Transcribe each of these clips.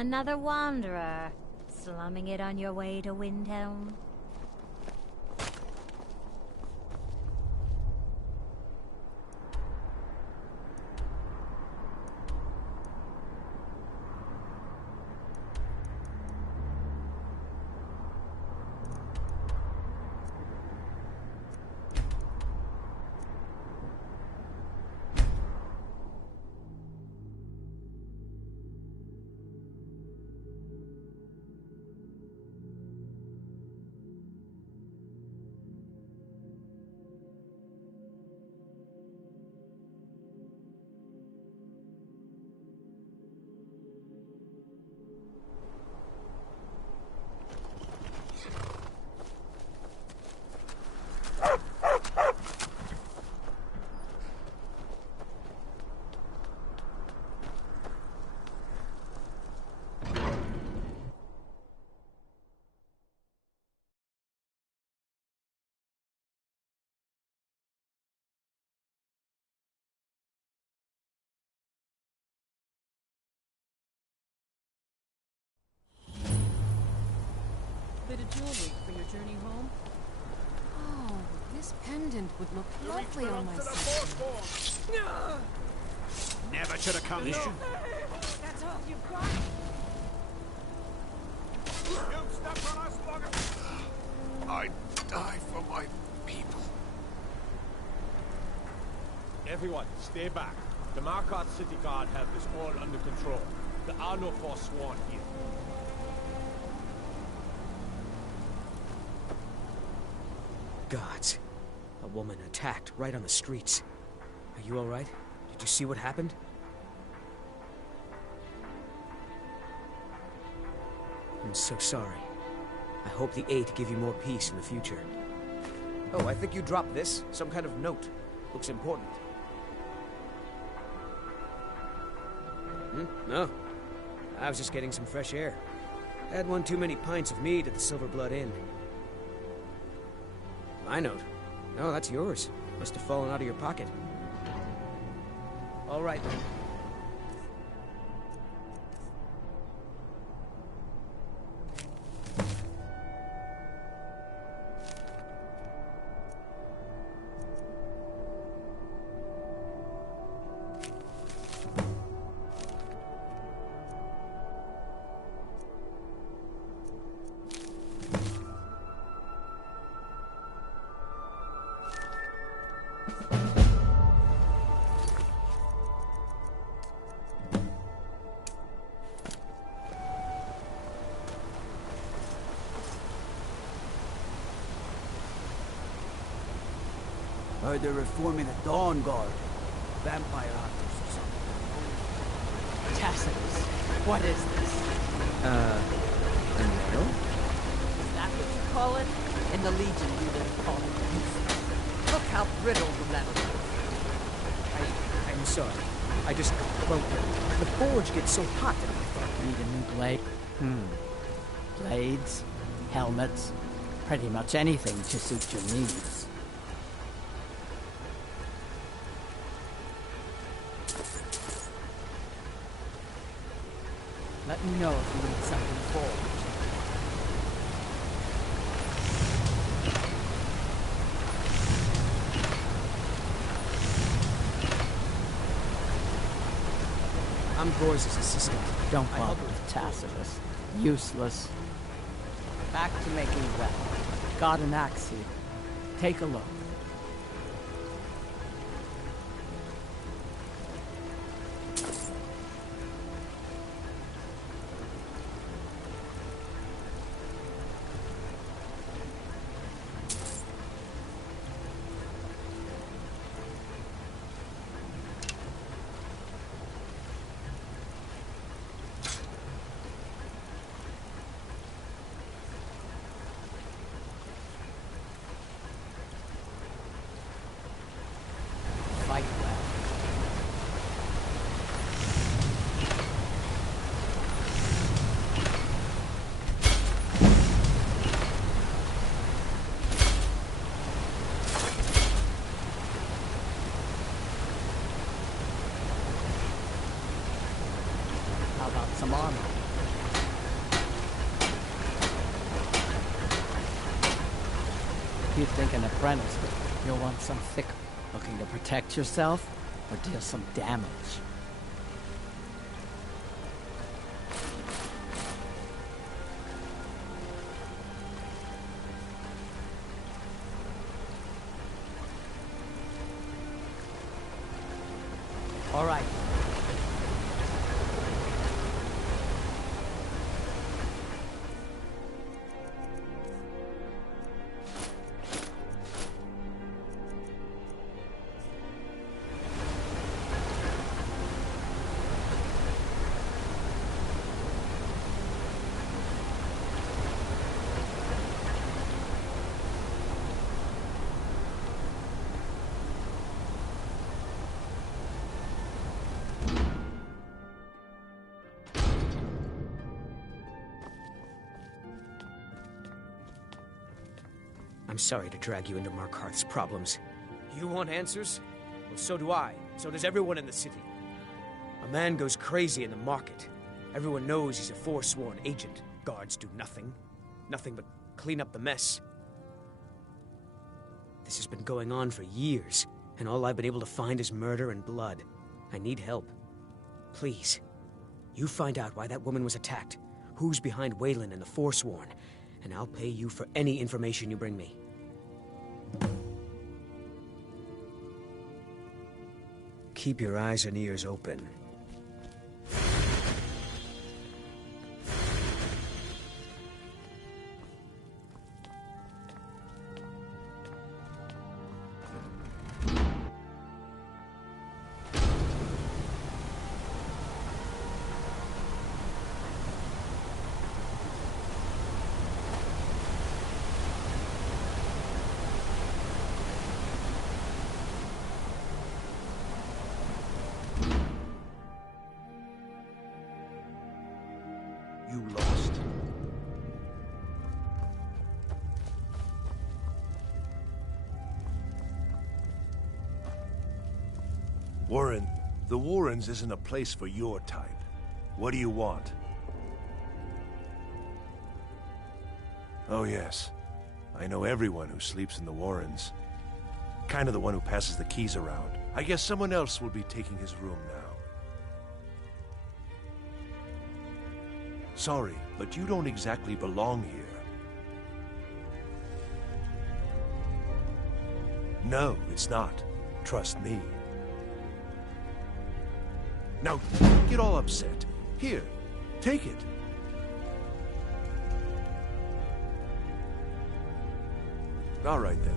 Another wanderer, slumming it on your way to Windhelm? Bit of jewelry for your journey home? Oh, this pendant would look lovely on my sister. Never should have come. That's all you've got? You've stepped on us, bugger! I die for my people. Everyone, stay back. The Marquardt City Guard have this all under control. There are no forsworn here. Gods. A woman attacked right on the streets. Are you alright? Did you see what happened? I'm so sorry. I hope the Eight give you more peace in the future. Oh, I think you dropped this. Some kind of note. Looks important. No. I was just getting some fresh air. Had one too many pints of mead at the Silver Blood Inn. My note? No, that's yours. Must have fallen out of your pocket. All right, then. Heard they're reforming the Dawn Guard. Vampire hunters or something. Tacitus, what is this? A nail? Is that what you call it? In the Legion, we would have called it useless. Look how brittle the metal is. I'm sorry. I just... well, the forge gets so hot that I thought... Need a new blade? Blades, helmets, pretty much anything to suit your needs. Let me know if you need something forged. I'm Gore's assistant. Don't bother with Tacitus. Useless. Back to making weapons. Got an axe here. Take a look. Fight well. How about some armor? You'd think an apprentice, but you'll want some thick looking to protect yourself or deal some damage. All right. I'm sorry to drag you into Markarth's problems. You want answers? Well, so do I. So does everyone in the city. A man goes crazy in the market. Everyone knows he's a forsworn agent. Guards do nothing. Nothing but clean up the mess. This has been going on for years, and all I've been able to find is murder and blood. I need help. Please. You find out why that woman was attacked, who's behind Waylon and the Forsworn, and I'll pay you for any information you bring me. Keep your eyes and ears open. You lost. Warren, the Warrens isn't a place for your type. What do you want? Oh yes. I know everyone who sleeps in the Warrens. Kind of the one who passes the keys around. I guess someone else will be taking his room now. Sorry, but you don't exactly belong here. No, it's not. Trust me. Now, don't get all upset. Here, take it. All right, then.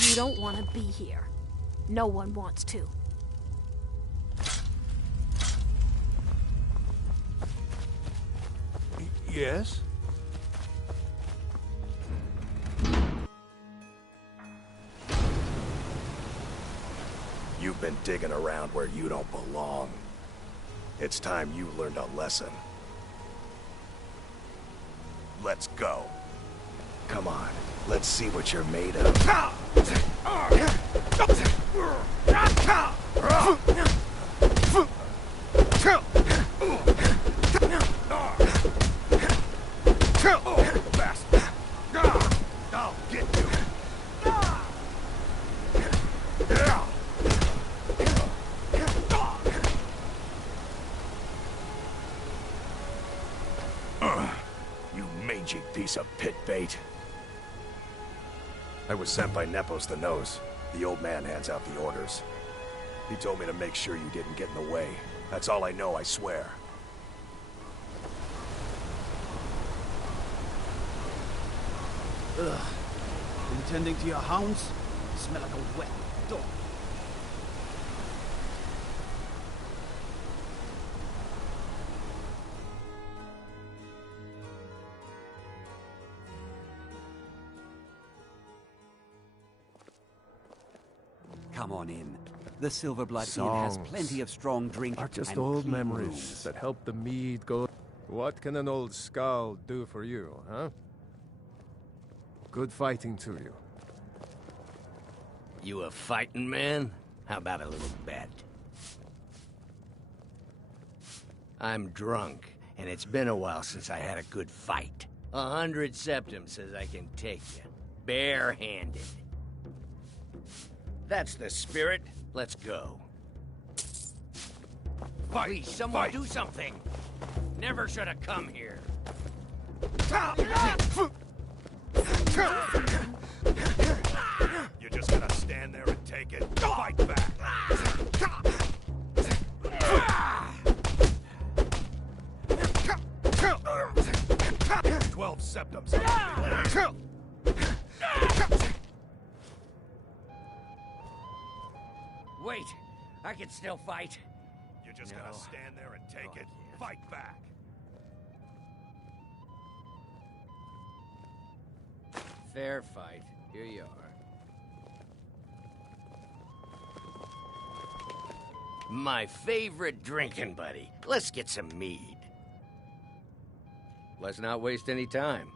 You don't want to be here. No one wants to. Yes? You've been digging around where you don't belong. It's time you learned a lesson. Let's go. Come on, let's see what you're made of. I'll get you. You mangy piece of pit bait. I was sent by Nepos the Nose. The old man hands out the orders. He told me to make sure you didn't get in the way. That's all I know, I swear. Ugh. Been tending to your hounds? Smell like a wet dog. Come on in. The Silverblood Inn has plenty of strong drink are just and old clean memories rooms. that help the mead go. What can an old skull do for you, huh? Good fighting to you. You a fighting man? How about a little bet? I'm drunk, and it's been a while since I had a good fight. 100 septum says I can take you, bare-handed. That's the spirit. Let's go. Fight! Please, someone Fight. do something! Never should have come here. You're just gonna stand there and take it. Fight back! 12 septums. Wait, I can still fight. You're just gonna stand there and take it. Fight back! Fair fight. Here you are. My favorite drinking buddy. Let's get some mead. Let's not waste any time.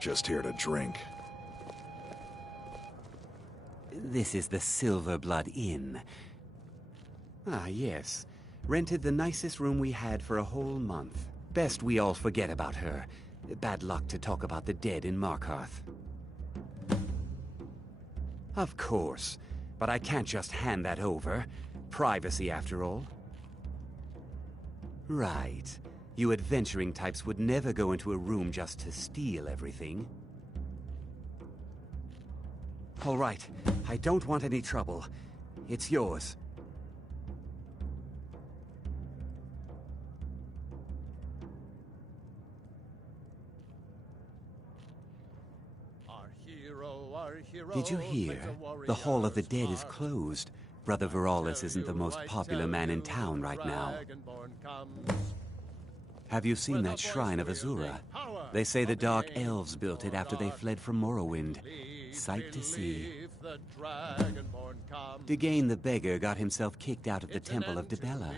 Just here to drink. This is the Silverblood Inn. Ah, yes. Rented the nicest room we had for a whole month. Best we all forget about her. Bad luck to talk about the dead in Markarth. Of course. But I can't just hand that over. Privacy, after all. Right. You adventuring types would never go into a room just to steal everything. All right. I don't want any trouble. It's yours. Did you hear? The Hall of the Dead is closed. Brother Veralis isn't the most popular man in town right now. Have you seen that shrine of Azura? They say the Dark Elves built it after they fled from Morrowind. Sight to see. Degane the Beggar got himself kicked out of the Temple of Dibella.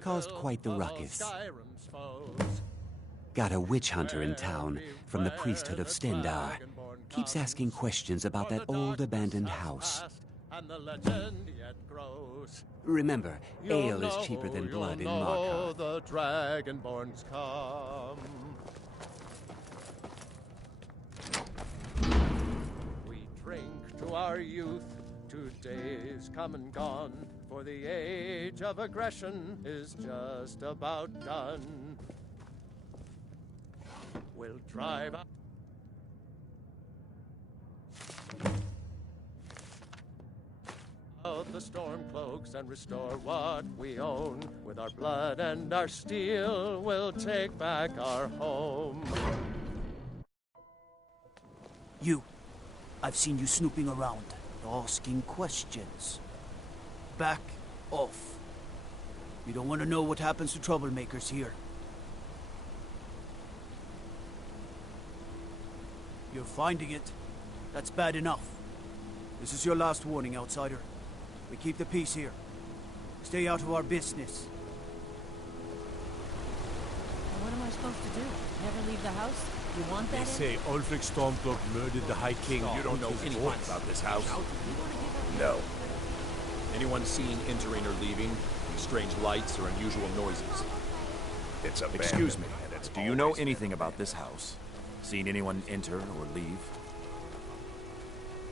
Caused quite the ruckus. Got a witch hunter in town from the priesthood of Stendarr. Keeps asking questions about that old abandoned house. Remember, ale is cheaper than blood in Markarth. The Dragonborns come. We drink to our youth, 2 days come and gone, for the age of aggression is just about done. We'll drive out the storm cloaks and restore what we own. With our blood and our steel, we'll take back our home. You. I've seen you snooping around, asking questions. Back off. You don't want to know what happens to troublemakers here. You're finding it. That's bad enough. This is your last warning, outsider. We keep the peace here. Stay out of our business. What am I supposed to do? Never leave the house? You want They that say Ulfric Stormcloak murdered the High King. You don't know anything about this house? No. Anyone seen entering or leaving? Any strange lights or unusual noises? It's abandoned. Excuse me. And it's Do you know always anything been about this house? Seen anyone enter or leave?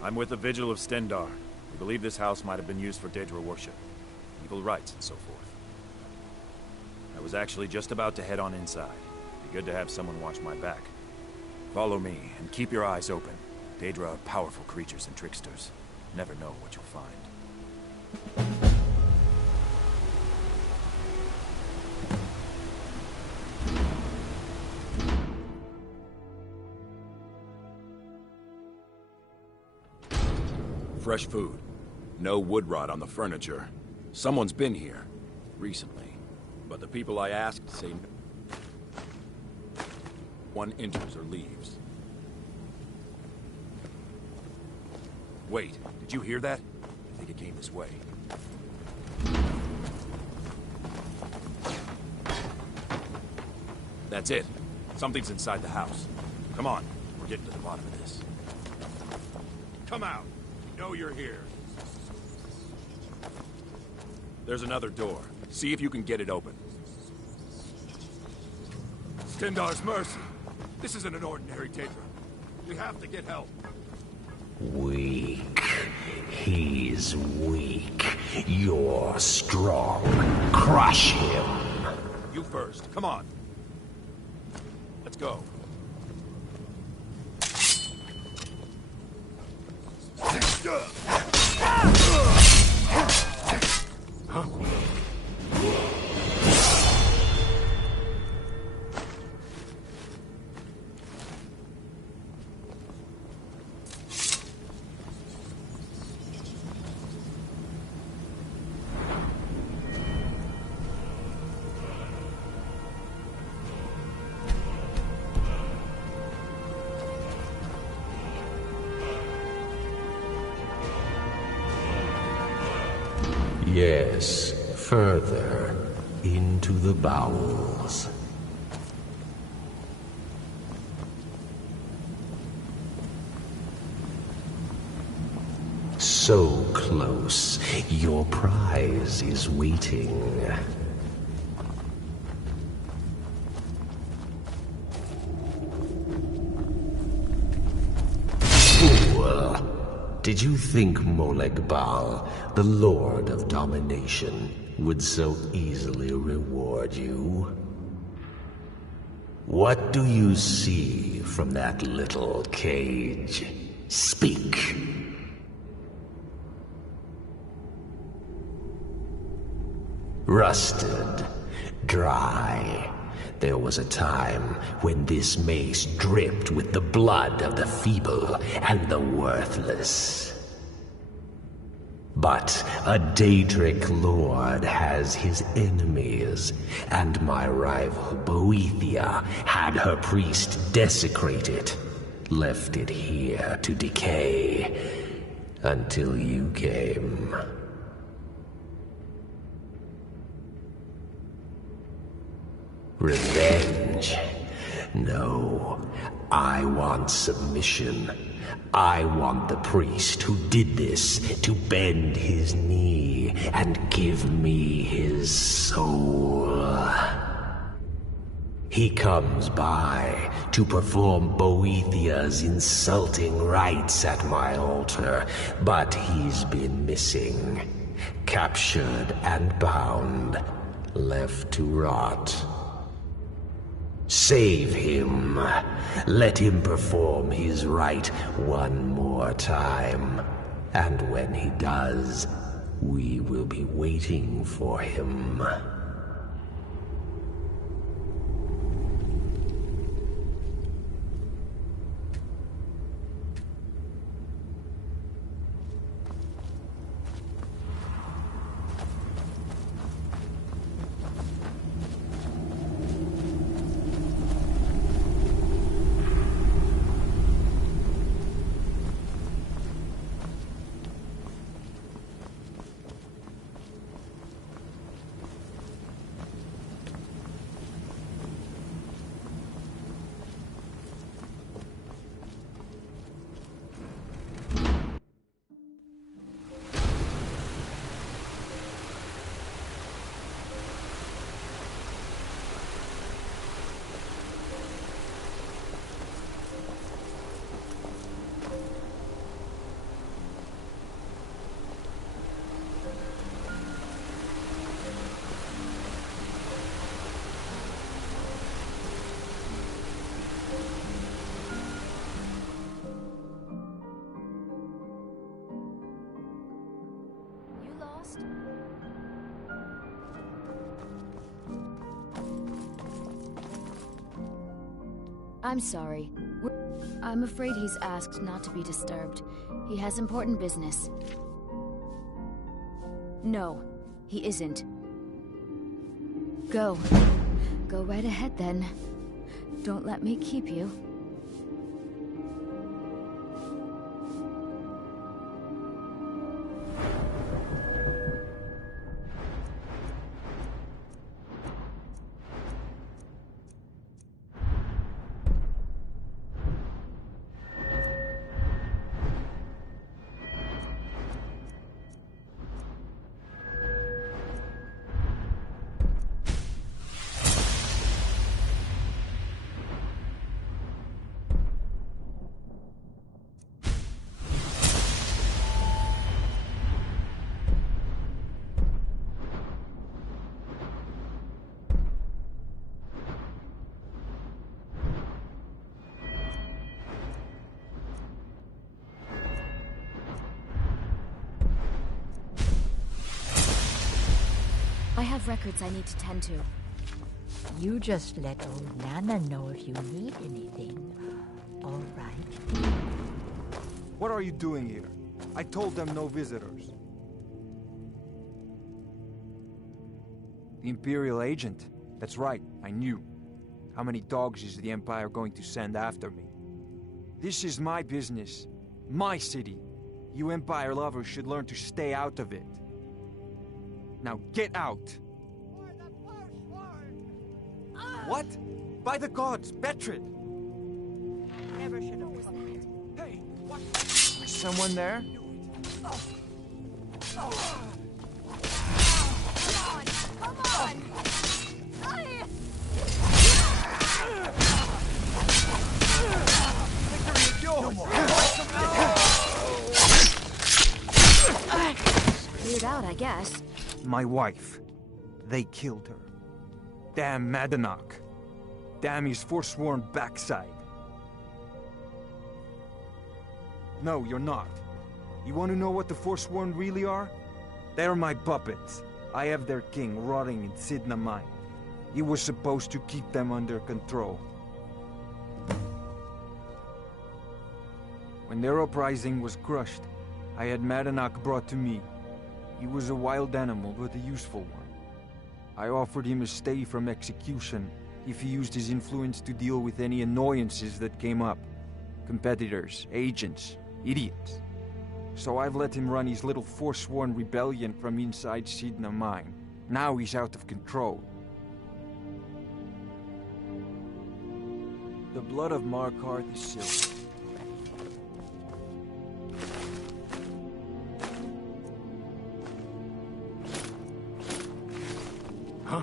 I'm with the Vigil of Stendarr. We believe this house might have been used for Daedra worship, evil rites, and so forth. I was actually just about to head on inside. Be good to have someone watch my back. Follow me, and keep your eyes open. Daedra are powerful creatures and tricksters. Never know what you'll find. fresh food. No wood rot on the furniture. Someone's been here. Recently. But the people I asked say no one enters or leaves. Wait, did you hear that? I think it came this way. That's it. Something's inside the house. Come on, we're getting to the bottom of this. Come out. We know you're here. There's another door. See if you can get it open. Stendar's mercy. This isn't an ordinary Daedra. We have to get help. Weak. He's weak. You're strong. Crush him. You first. Come on. Let's go. Yes, further into the bowels. So close, your prize is waiting. Did you think Molegbal, the Lord of Domination, would so easily reward you? What do you see from that little cage? Speak. Rusted, dry. There was a time when this mace dripped with the blood of the feeble and the worthless. But a Daedric lord has his enemies, and my rival Boethia had her priest desecrated, left it here to decay, until you came. Revenge? No. I want submission. I want the priest who did this to bend his knee and give me his soul. He comes by to perform Boethia's insulting rites at my altar, but he's been missing. Captured and bound, left to rot. Save him. Let him perform his rite one more time. And when he does, we will be waiting for him. I'm sorry. I'm afraid he's asked not to be disturbed. He has important business. No, he isn't. Go. Go right ahead then. Don't let me keep you. I have records I need to tend to. You just let old Nana know if you need anything. All right? What are you doing here? I told them no visitors. The Imperial agent? That's right, I knew. How many dogs is the Empire going to send after me? This is my business. My city. You Empire lovers should learn to stay out of it. Now get out! What? By the gods, Betrid! Never should have come here. Hey, what? Is someone there? Come on! Victory is yours! Cleared out, I guess. My wife. They killed her. Damn Madanach. Damn his forsworn backside. No, you're not. You want to know what the Forsworn really are? They're my puppets. I have their king rotting in Sidna Mine. He was supposed to keep them under control. When their uprising was crushed, I had Madanach brought to me. He was a wild animal, but a useful one. I offered him a stay from execution if he used his influence to deal with any annoyances that came up. Competitors, agents, idiots. So I've let him run his little forsworn rebellion from inside Sidna Mine. Now he's out of control. The blood of Markarth is silver. Huh?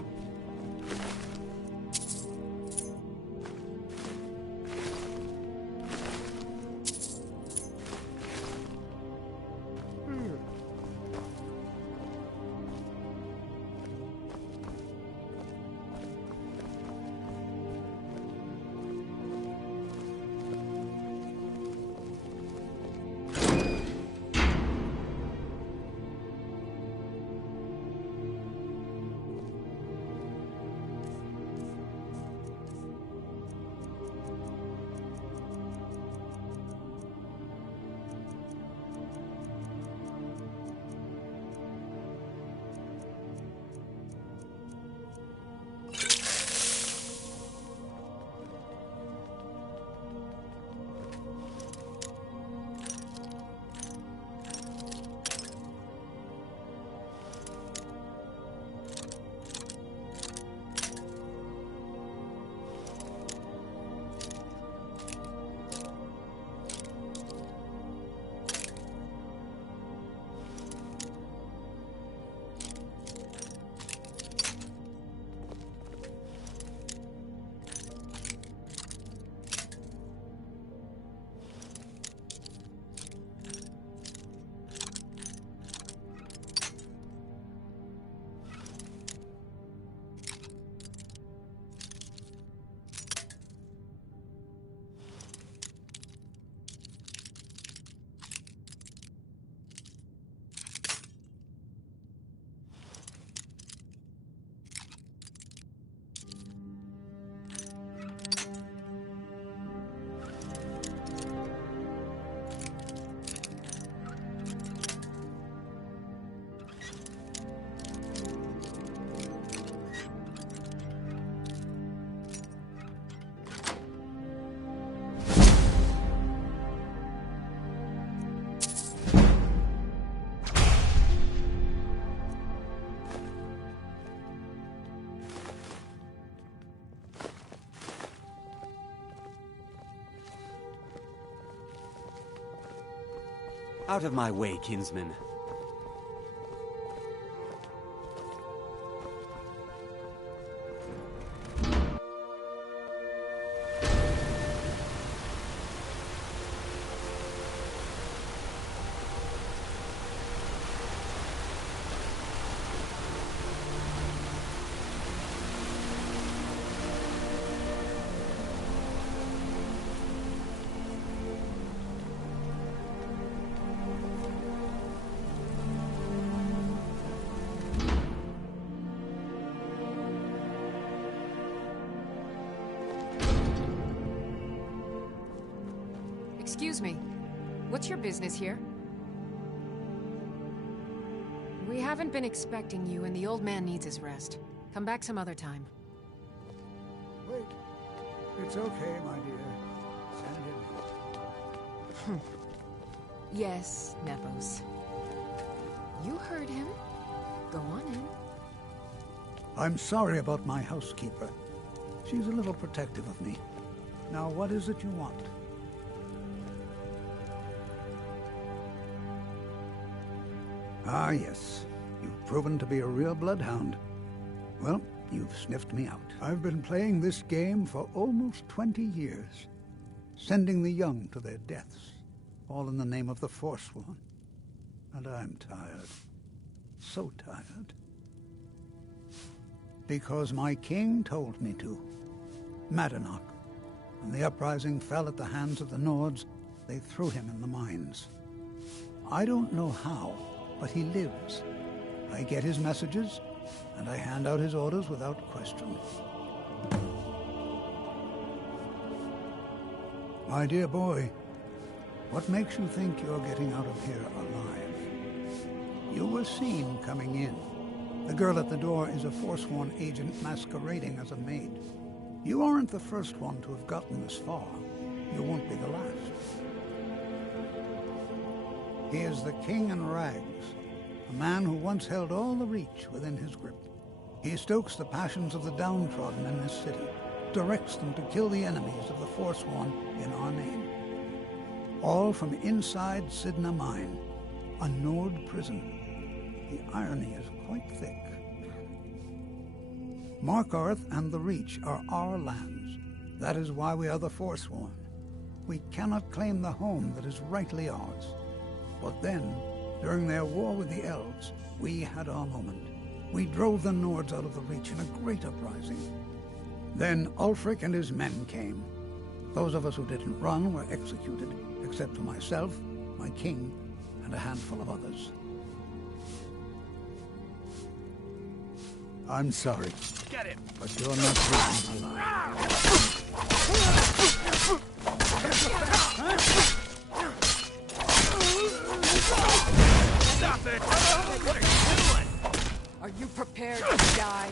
Out of my way, kinsman. Excuse me. What's your business here? We haven't been expecting you, and the old man needs his rest. Come back some other time. Wait. It's okay, my dear. Send him. Yes, Nepos. You heard him. Go on in. I'm sorry about my housekeeper. She's a little protective of me. Now, what is it you want? Ah, yes. You've proven to be a real bloodhound. Well, you've sniffed me out. I've been playing this game for almost 20 years, sending the young to their deaths, all in the name of the Forsworn. And I'm tired. So tired. Because my king told me to. Madanach. When the uprising fell at the hands of the Nords, they threw him in the mines. I don't know how, but he lives. I get his messages, and I hand out his orders without question. My dear boy, what makes you think you're getting out of here alive? You were seen coming in. The girl at the door is a Forsworn agent masquerading as a maid. You aren't the first one to have gotten this far. You won't be the last. He is the King in Rags, a man who once held all the Reach within his grip. He stokes the passions of the downtrodden in this city, directs them to kill the enemies of the Forsworn in our name. All from inside Sidna Mine, a Nord prison. The irony is quite thick. Markarth and the Reach are our lands. That is why we are the Forsworn. We cannot claim the home that is rightly ours. But then, during their war with the Elves, we had our moment. We drove the Nords out of the Reach in a great uprising. Then Ulfric and his men came. Those of us who didn't run were executed, except for myself, my king, and a handful of others. I'm sorry. Get him! But you're not leaving alive. Stop it! What are you doing? Are you prepared to die?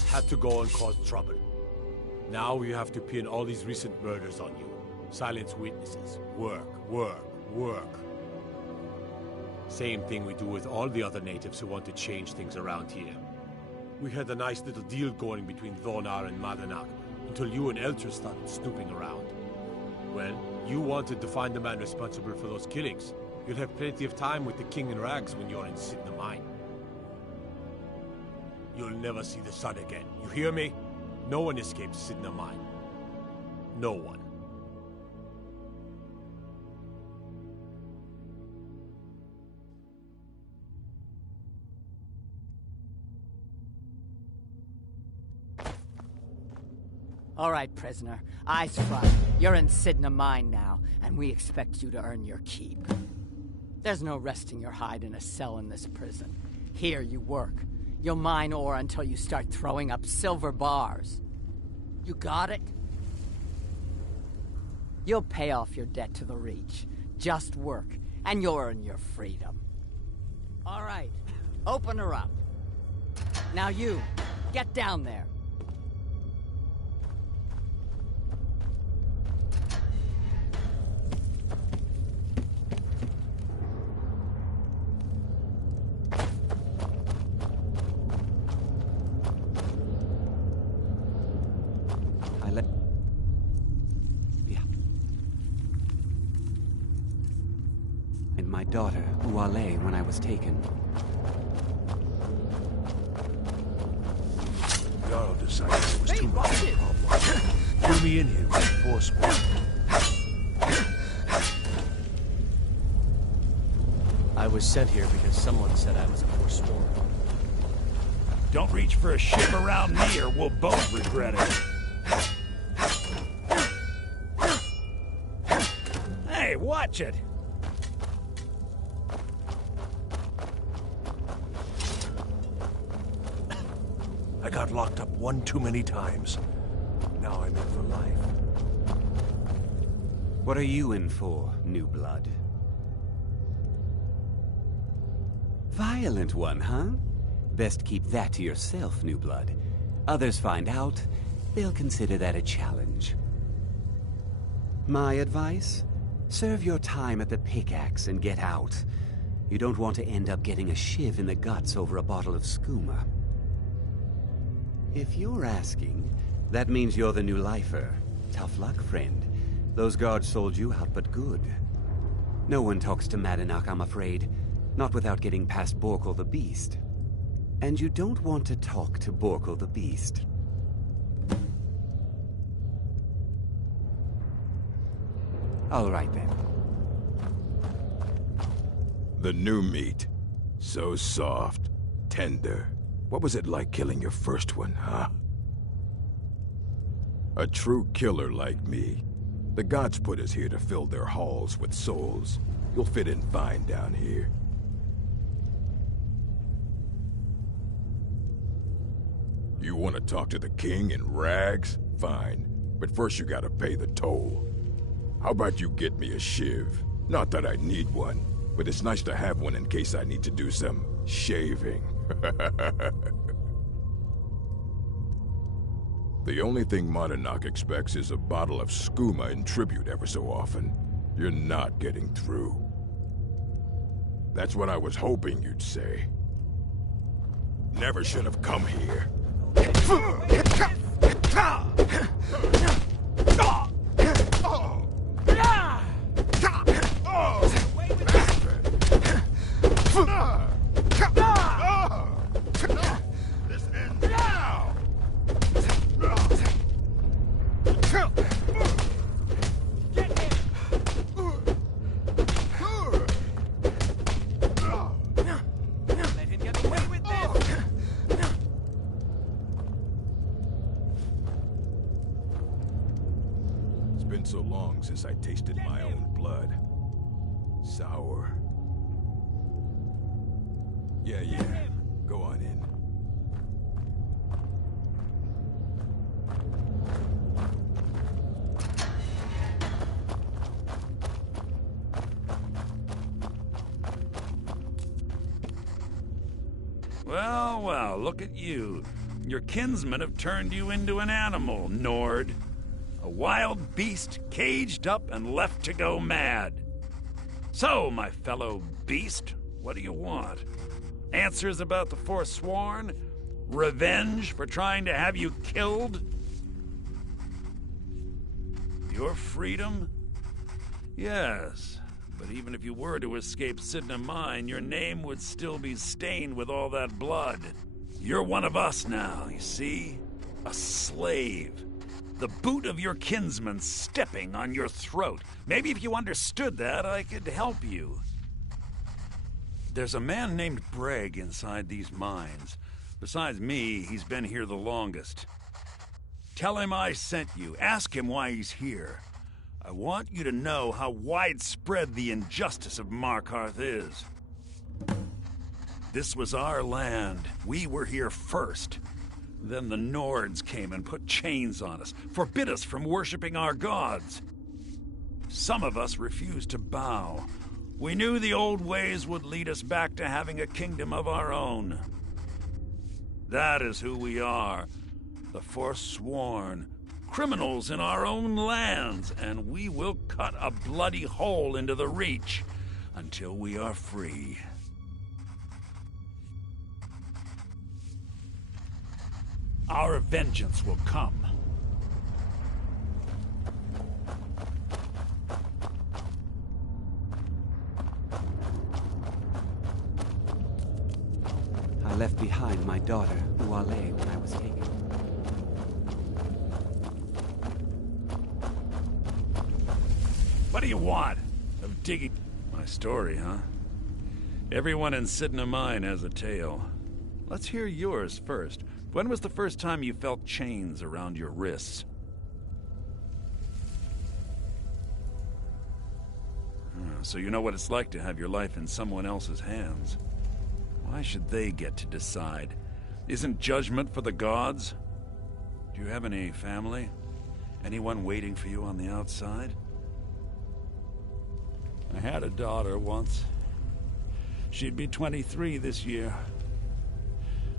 just had to go and cause trouble. Now we have to pin all these recent murders on you. Silence witnesses. Work, work, work. Same thing we do with all the other natives who want to change things around here. We had a nice little deal going between Thonar and Madanak until you and Elter started snooping around. Well, you wanted to find the man responsible for those killings. You'll have plenty of time with the King in Rags when you're in Sidna Mine. You'll never see the sun again. You hear me? No one escapes Sidna Mine. No one. All right, prisoner. Eyes front. You're in Sidna Mine now, and we expect you to earn your keep. There's no resting your hide in a cell in this prison. Here you work. You'll mine ore until you start throwing up silver bars. You got it? You'll pay off your debt to the Reach. Just work, and you'll earn your freedom. All right, open her up. Now you, get down there. My daughter, Uale, when I was taken. Jarl decided it was too much of a problem. Threw me in here with the Forsworn. I was sent here because someone said I was a Forsworn. Don't reach for a ship around me or we'll both regret it. Hey, watch it! I got locked up one too many times. Now I'm in for life. What are you in for, new blood? Violent one, huh? Best keep that to yourself, new blood. Others find out, they'll consider that a challenge. My advice? Serve your time at the pickaxe and get out. You don't want to end up getting a shiv in the guts over a bottle of skooma. If you're asking, that means you're the new lifer. Tough luck, friend. Those guards sold you out, but good. No one talks to Madanak, I'm afraid. Not without getting past Borkul the Beast. And you don't want to talk to Borkul the Beast. All right, then. The new meat. So soft, tender. What was it like killing your first one, huh? A true killer like me. The gods put us here to fill their halls with souls. You'll fit in fine down here. You want to talk to the king in rags? Fine. But first you gotta pay the toll. How about you get me a shiv? Not that I need one, but it's nice to have one in case I need to do some shaving. The only thing Madanak expects is a bottle of skooma in tribute ever so often. You're not getting through. That's what I was hoping you'd say. Never should have come here. This ends now! Let him get away with this! It's been so long since I tasted my own blood. Sour. Yeah. Go on in. Well, look at you. Your kinsmen have turned you into an animal, Nord. A wild beast caged up and left to go mad. So, my fellow beast, what do you want? Answers about the Forsworn? Revenge for trying to have you killed? Your freedom? Yes, but even if you were to escape Sidna Mine, your name would still be stained with all that blood. You're one of us now, you see? A slave. The boot of your kinsman stepping on your throat. Maybe if you understood that, I could help you. There's a man named Breg inside these mines. Besides me, he's been here the longest. Tell him I sent you. Ask him why he's here. I want you to know how widespread the injustice of Markarth is. This was our land. We were here first. Then the Nords came and put chains on us, forbid us from worshipping our gods. Some of us refused to bow. We knew the old ways would lead us back to having a kingdom of our own. That is who we are, the Forsworn, criminals in our own lands, and we will cut a bloody hole into the Reach until we are free. Our vengeance will come. I left behind my daughter, Uale, when I was taken. What do you want? Of digging... My story, huh? Everyone in Sidna Mine has a tale. Let's hear yours first. When was the first time you felt chains around your wrists? So you know what it's like to have your life in someone else's hands. Why should they get to decide? Isn't judgment for the gods? Do you have any family? Anyone waiting for you on the outside? I had a daughter once. She'd be 23 this year.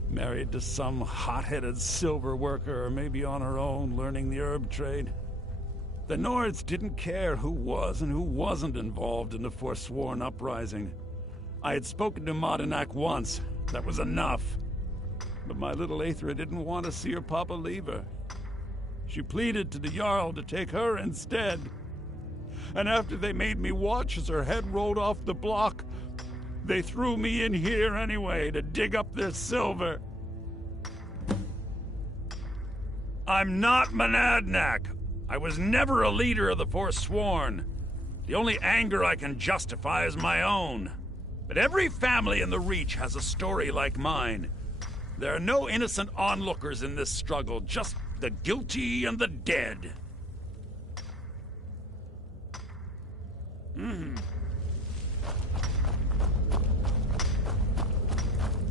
Married to some hot-headed silver worker, or maybe on her own, learning the herb trade. The Nords didn't care who was and who wasn't involved in the Forsworn uprising. I had spoken to Madanak once. That was enough. But my little Aethra didn't want to see her papa leave her. She pleaded to the Jarl to take her instead. And after they made me watch as her head rolled off the block, they threw me in here anyway to dig up their silver. I'm not Monadnack. I was never a leader of the Forsworn. The only anger I can justify is my own. But every family in the Reach has a story like mine. There are no innocent onlookers in this struggle, just the guilty and the dead.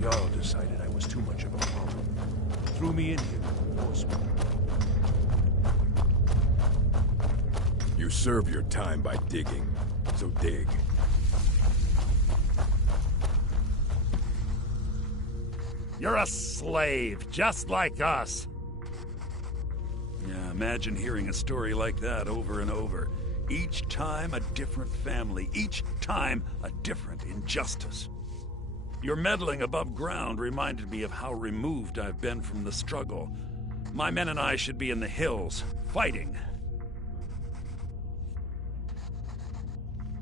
Jarl decided I was too much of a problem. Threw me in here with the Forsworn. You serve your time by digging, so dig. You're a slave, just like us. Yeah, imagine hearing a story like that over and over. Each time a different family, each time a different injustice. Your meddling above ground reminded me of how removed I've been from the struggle. My men and I should be in the hills, fighting.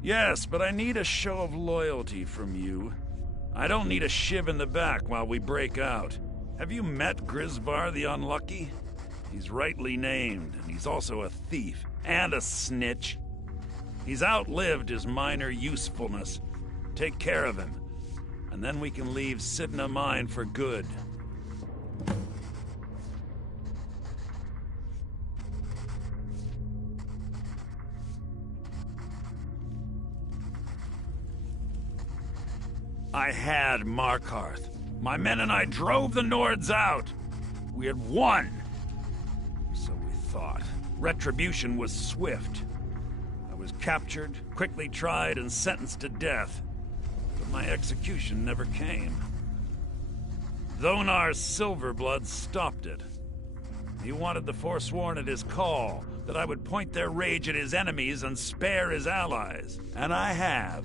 Yes, but I need a show of loyalty from you. I don't need a shiv in the back while we break out. Have you met Grisvar the Unlucky? He's rightly named, and he's also a thief and a snitch. He's outlived his minor usefulness. Take care of him, and then we can leave Sidna Mine for good. I had Markarth. My men and I drove the Nords out. We had won. So we thought. Retribution was swift. I was captured, quickly tried, and sentenced to death. But my execution never came. Thonar's Silverblood stopped it. He wanted the Forsworn at his call, that I would point their rage at his enemies and spare his allies. And I have.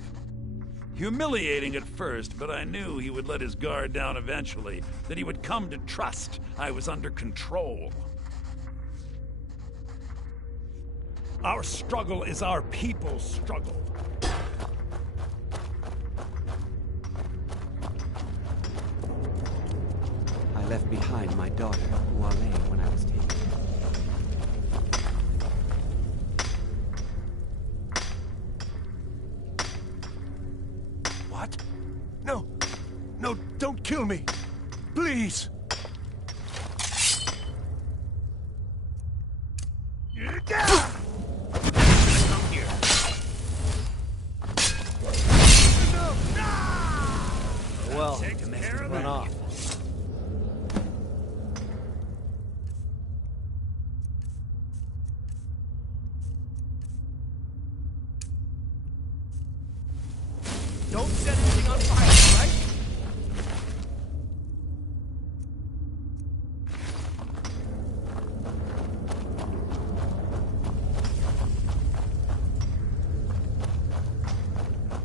Humiliating at first, but I knew he would let his guard down eventually, that he would come to trust I was under control. Our struggle is our people's struggle. I left behind my daughter, Wale, when I was taken. What? No! No, don't kill me! Please! Come here. Well, you can make him run off. Don't set anything on fire, right?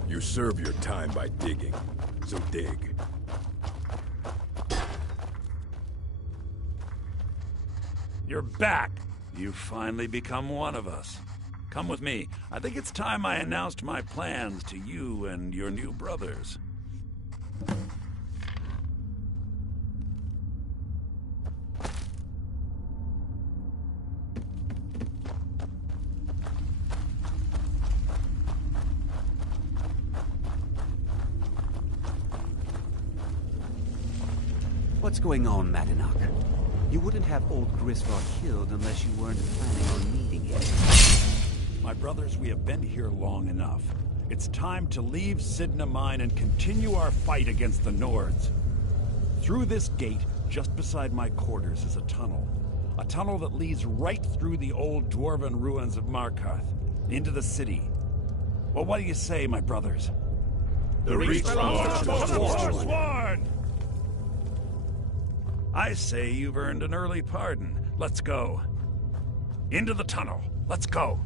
You serve your time by digging, so dig. You're back. You've finally become one of us. Come with me. I think it's time I announced my plans to you and your new brothers. What's going on, Madanach? You wouldn't have old Grisvar killed unless you weren't planning on needing him. My brothers, we have been here long enough. It's time to leave Sidna Mine and continue our fight against the Nords. Through this gate, just beside my quarters, is a tunnel. A tunnel that leads right through the old dwarven ruins of Markarth, into the city. Well, what do you say, my brothers? The Reach belongs to the Forsworn! I say you've earned an early pardon. Let's go. Into the tunnel. Let's go.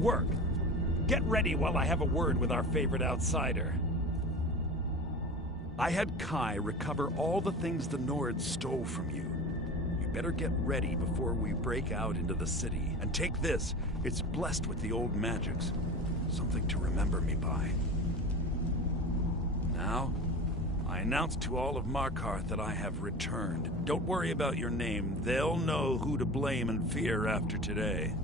work. Get ready while I have a word with our favorite outsider. I had Kai recover all the things the Nords stole from you. You better get ready before we break out into the city. And take this. It's blessed with the old magics. Something to remember me by. Now, I announce to all of Markarth that I have returned. Don't worry about your name. They'll know who to blame and fear after today.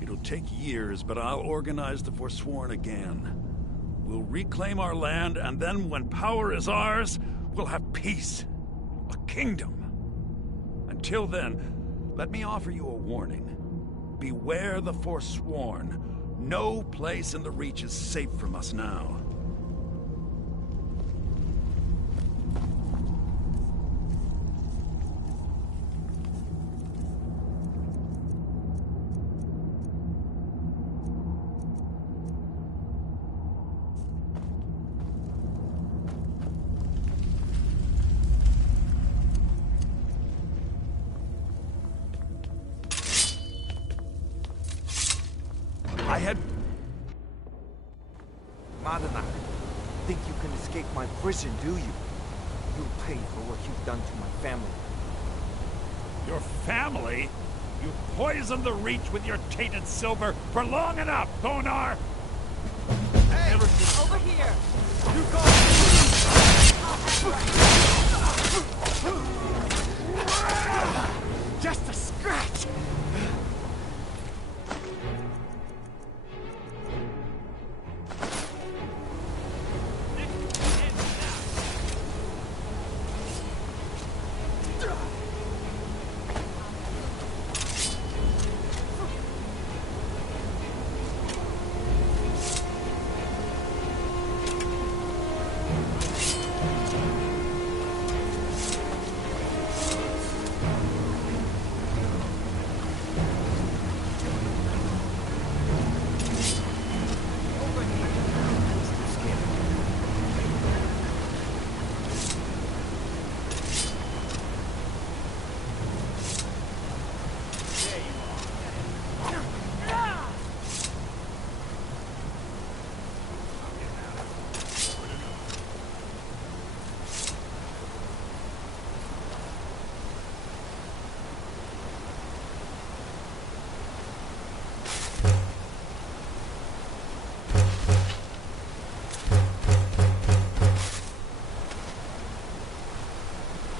It'll take years, but I'll organize the Forsworn again. We'll reclaim our land, and then when power is ours, we'll have peace. A kingdom. Until then, let me offer you a warning. Beware the Forsworn. No place in the Reach is safe from us now. I had... Madana, think you can escape my prison, do you? You'll pay for what you've done to my family. Your family? You poisoned the Reach with your tainted silver for long enough, Thonar! Hey! Over here! You go! Just a scratch!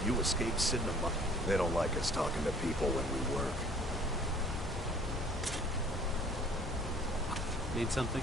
You escaped Cinema. They don't like us talking to people when we work. Need something?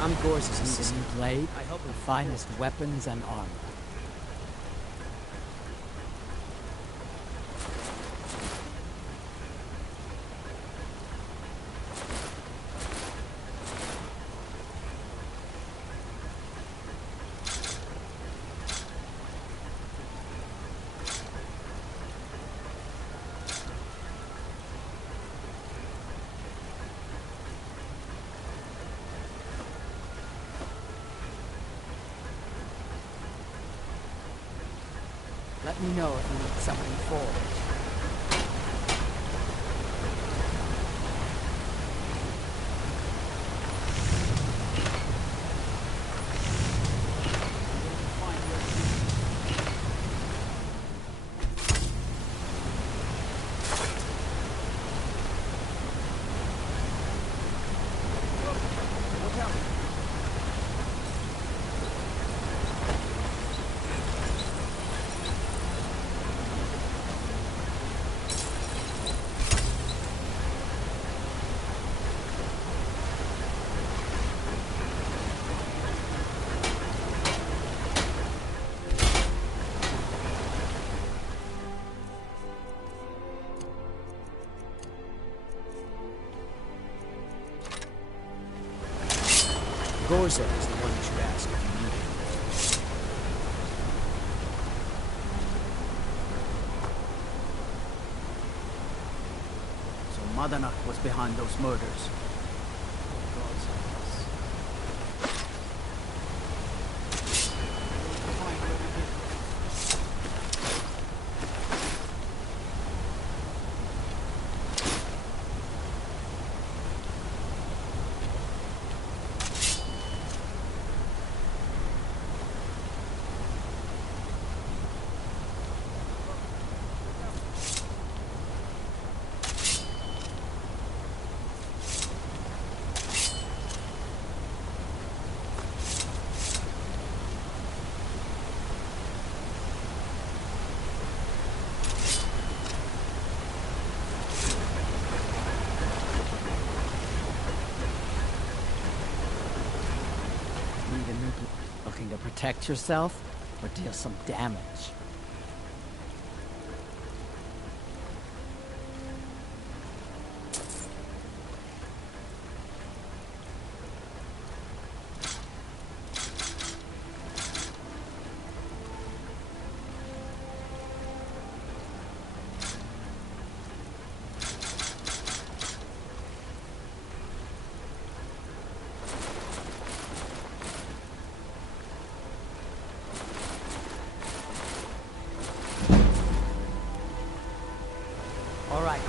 I'm Gor's assistant. Blade, the finest weapons and armor. Let me know if you need something forward. Gorza is the one you should ask if you need him. So Madanak was behind those murders. Looking to protect yourself or deal some damage? All right.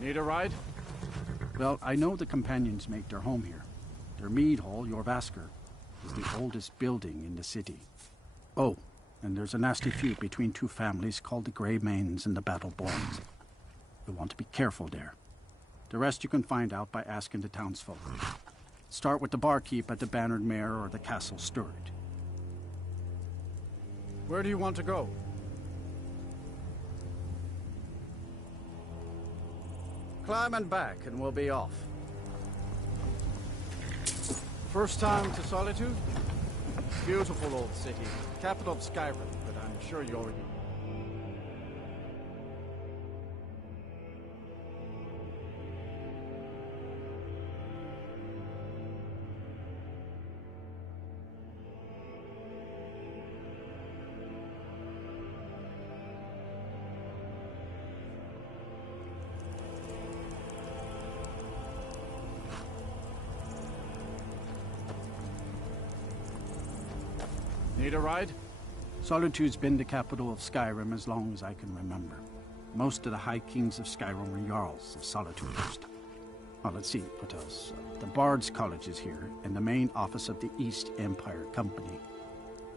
Need a ride? Well, I know the companions make their home here. Their mead hall, Jorvasker, is the oldest building in the city. Oh, and there's a nasty feud between two families called the Grey Mains and the Battleborns. You'll want to be careful there. The rest you can find out by asking the townsfolk. Start with the barkeep at the Bannered Mare or the Castle Steward. Where do you want to go? Climb and back, and we'll be off. First time to Solitude? Beautiful old city. Capital of Skyrim, but I'm sure you already... Need a ride? Solitude's been the capital of Skyrim as long as I can remember. Most of the High Kings of Skyrim were Jarls of Solitude first. Well, let's see, what else? The Bard's College is here, and the main office of the East Empire Company.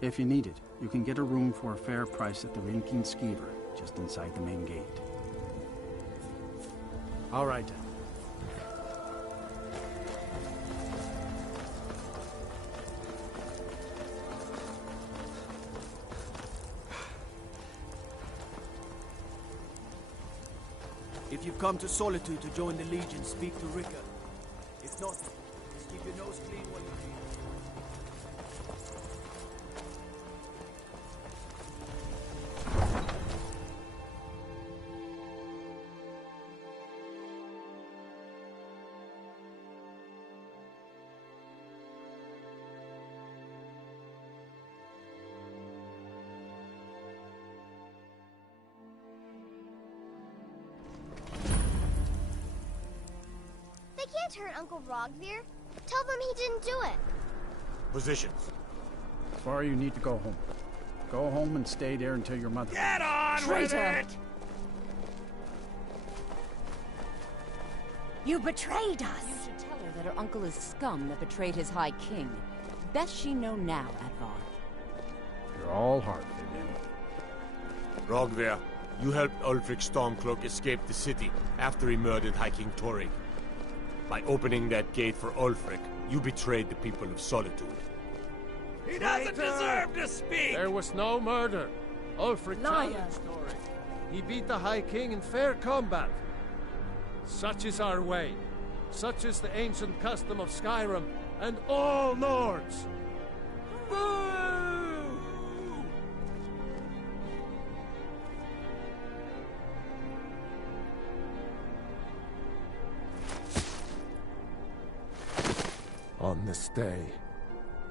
If you need it, you can get a room for a fair price at the Rinking Skeever, just inside the main gate. All right. If you've come to Solitude to join the Legion, speak to Rika. If not, just keep your nose clean while you're here. Can't hurt Uncle Rogvir. Tell them he didn't do it. Positions. Far, you need to go home. Go home and stay there until your mother... Get on with it! You betrayed us! You should tell her that her uncle is scum that betrayed his High King. Best she know now, Advar. You're all heart, Vivian. Rogver, you helped Ulfric Stormcloak escape the city after he murdered High King Torrig. By opening that gate for Ulfric, you betrayed the people of Solitude. He doesn't deserve to speak! There was no murder. Ulfric Liar. challenged Torrig. He beat the High King in fair combat. Such is our way. Such is the ancient custom of Skyrim and all Nords. On this day,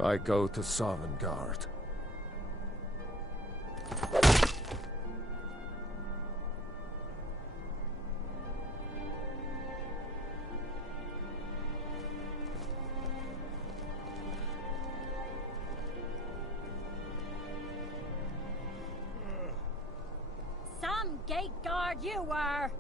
I go to Sovngarde. Some gate guard you were!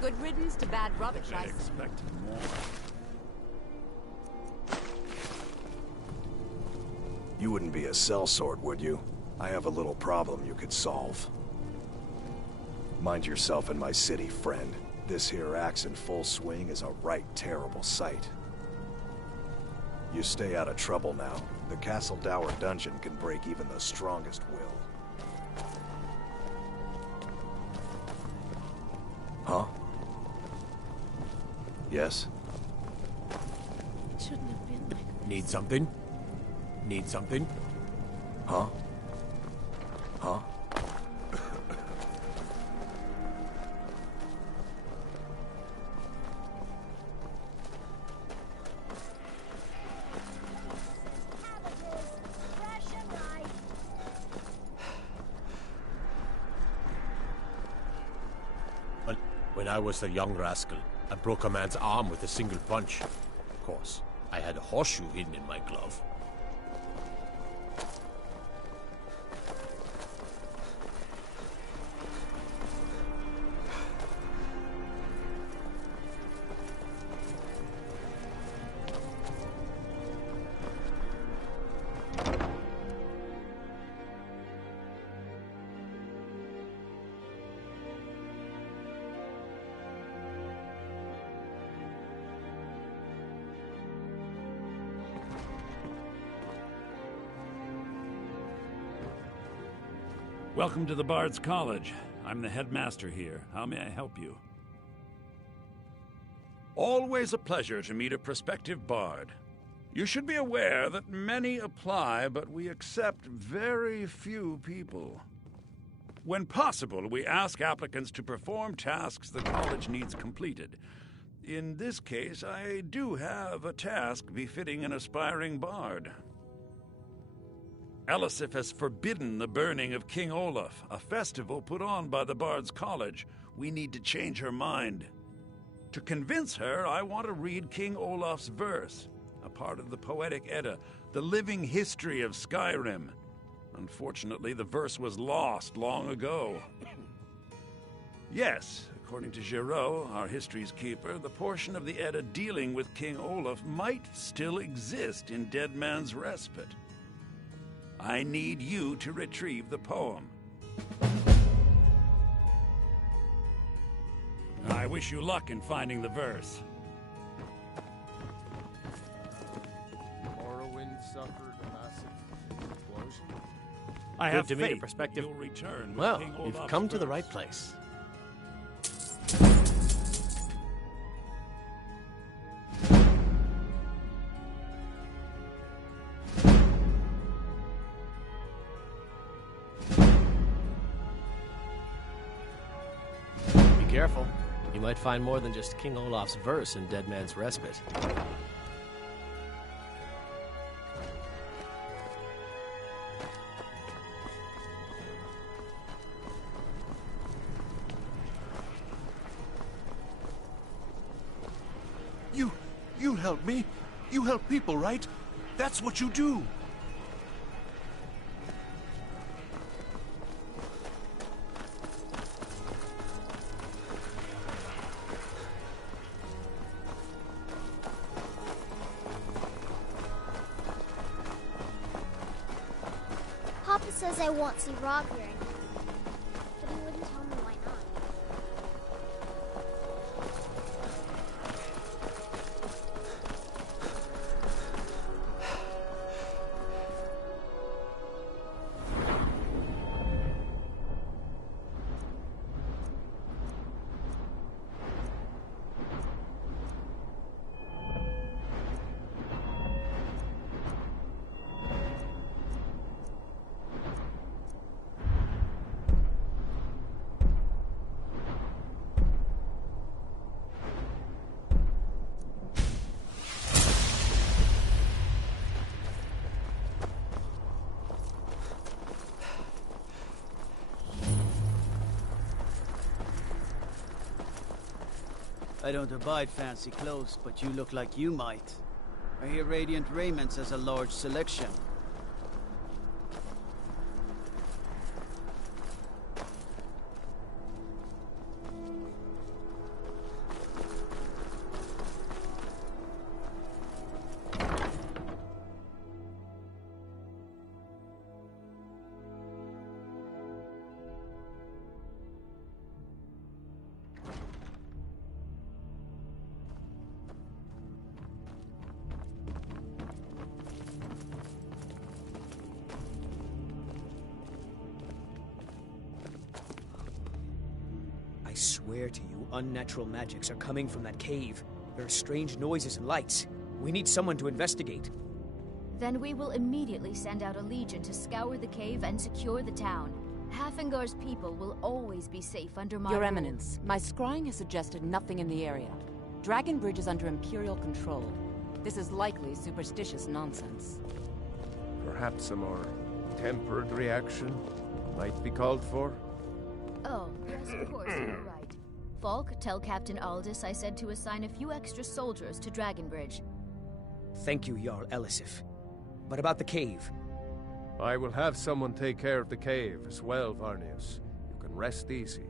Good riddance to bad rubbish, I expect more. You wouldn't be a sellsword, would you? I have a little problem you could solve. Mind yourself in my city, friend. This here axe in full swing is a right terrible sight. You stay out of trouble now. The Castle Dower dungeon can break even the strongest will. Huh? Yes? Shouldn't have been like this. Need something? Need something? Huh? Huh? When I was a young rascal, I broke a man's arm with a single punch. Of course, I had a horseshoe hidden in my glove. Welcome to the Bard's College. I'm the headmaster here. How may I help you? Always a pleasure to meet a prospective bard. You should be aware that many apply, but we accept very few people. When possible, we ask applicants to perform tasks the college needs completed. In this case, I do have a task befitting an aspiring bard. Elisif has forbidden the burning of King Olaf, a festival put on by the Bard's College. We need to change her mind. To convince her, I want to read King Olaf's verse, a part of the Poetic Edda, the living history of Skyrim. Unfortunately, the verse was lost long ago. Yes, according to Giraud, our history's keeper, the portion of the Edda dealing with King Olaf might still exist in Dead Man's Respite. I need you to retrieve the poem. I wish you luck in finding the verse. Morrowind suffered a massive explosion. I have Good to meet a faith perspective. you'll return with Well, King you've Olaf's come to the verse. right place. Be careful. You might find more than just King Olaf's verse in Dead Man's Respite. You help me. You help people, right? That's what you do. Papa says I won't see Rob here anymore, but he wouldn't tell me why not. I don't abide fancy clothes, but you look like you might. I hear Radiant Raiments has a large selection. I swear to you, unnatural magics are coming from that cave. There are strange noises and lights. We need someone to investigate. Then we will immediately send out a legion to scour the cave and secure the town. Hafingar's people will always be safe under my Your rule. Eminence, my scrying has suggested nothing in the area. Dragon Bridge is under Imperial control. This is likely superstitious nonsense. Perhaps a more tempered reaction might be called for? Oh, yes, of course, you're right. Falk, tell Captain Aldous I said to assign a few extra soldiers to Dragonbridge. Thank you, Jarl Elisif. But about the cave? I will have someone take care of the cave as well, Varnius. You can rest easy.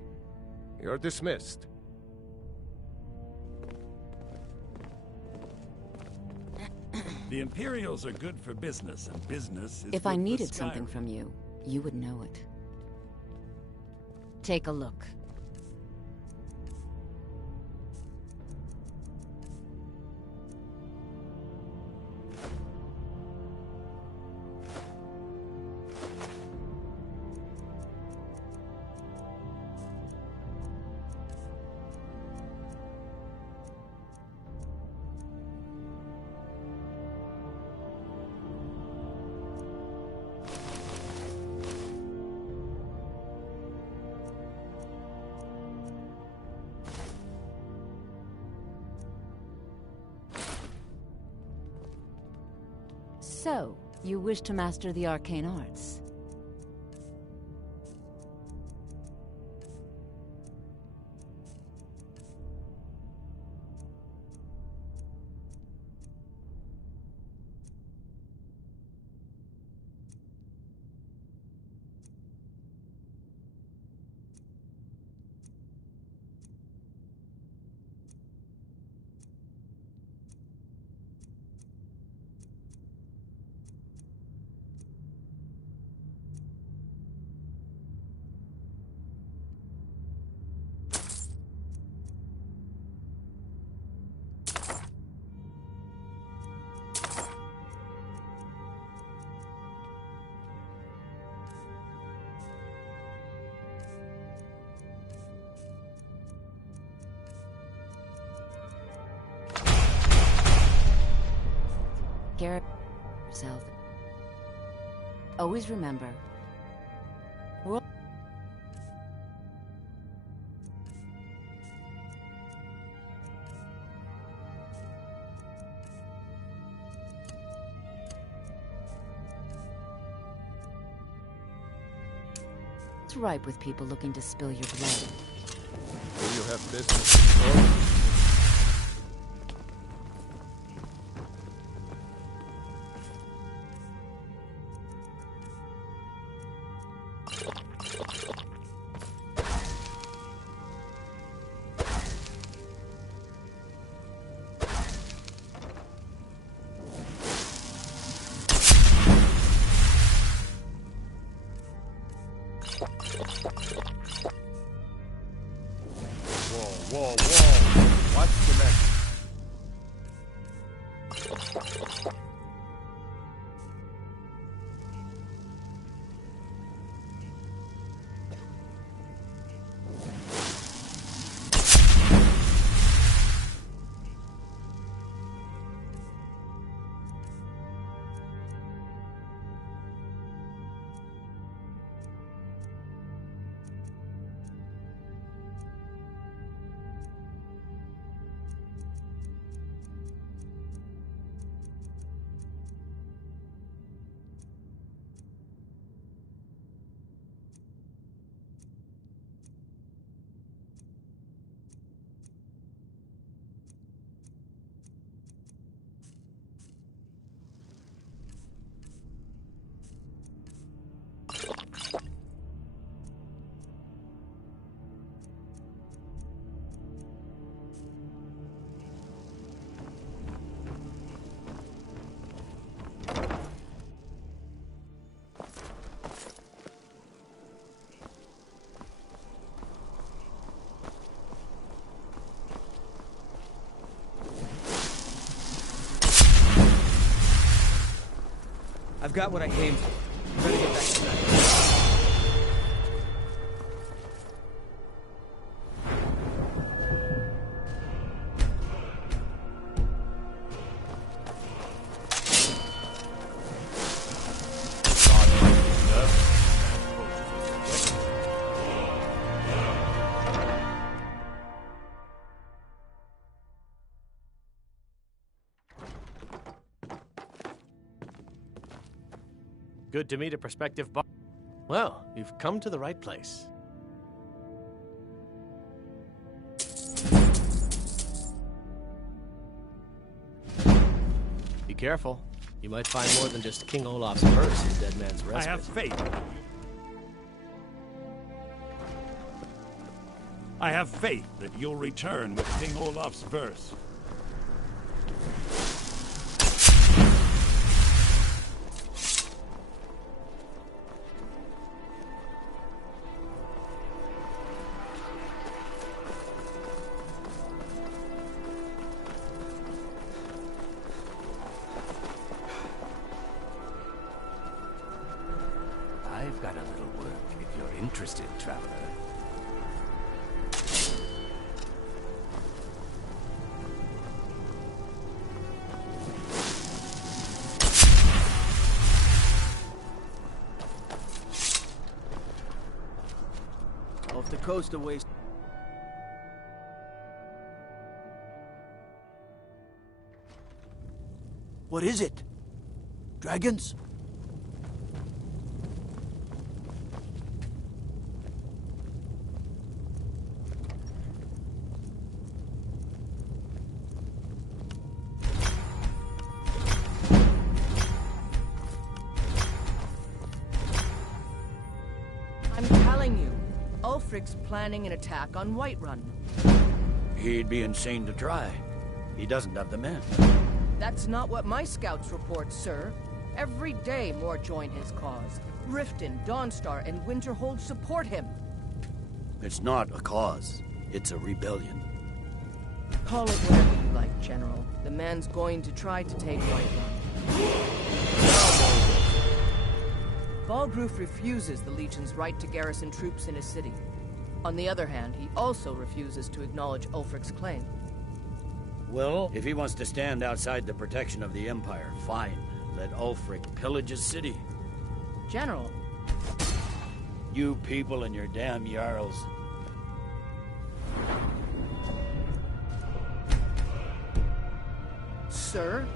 You're dismissed. The Imperials are good for business, and business is If good I for needed Skyrim. something from you, you would know it. Take a look. So, you wish to master the arcane arts? Garrett, yourself. Always remember. World. It's ripe with people looking to spill your blood. Will you have business before? Whoa, whoa! What's the next? I've got what I came for. I'm gonna get back to that. Good to meet a prospective bar. Well, you've come to the right place. Be careful. You might find more than just King Olaf's verse in Dead Man's Respite. I have faith. I have faith that you'll return with King Olaf's verse. I've got a little work if you're interested, traveler. Off the coast a ways. What is it? Dragons? I'm telling you, Ulfric's planning an attack on Whiterun. He'd be insane to try. He doesn't have the men. That's not what my scouts report, sir. Every day more join his cause. Riften, Dawnstar, and Winterhold support him. It's not a cause. It's a rebellion. Call it whatever you like, General. The man's going to try to take Whiterun. Balgruf refuses the Legion's right to garrison troops in his city. On the other hand, he also refuses to acknowledge Ulfric's claim. Well, if he wants to stand outside the protection of the Empire, fine. Let Ulfric pillage his city. General. You people and your damn Jarls. Sir?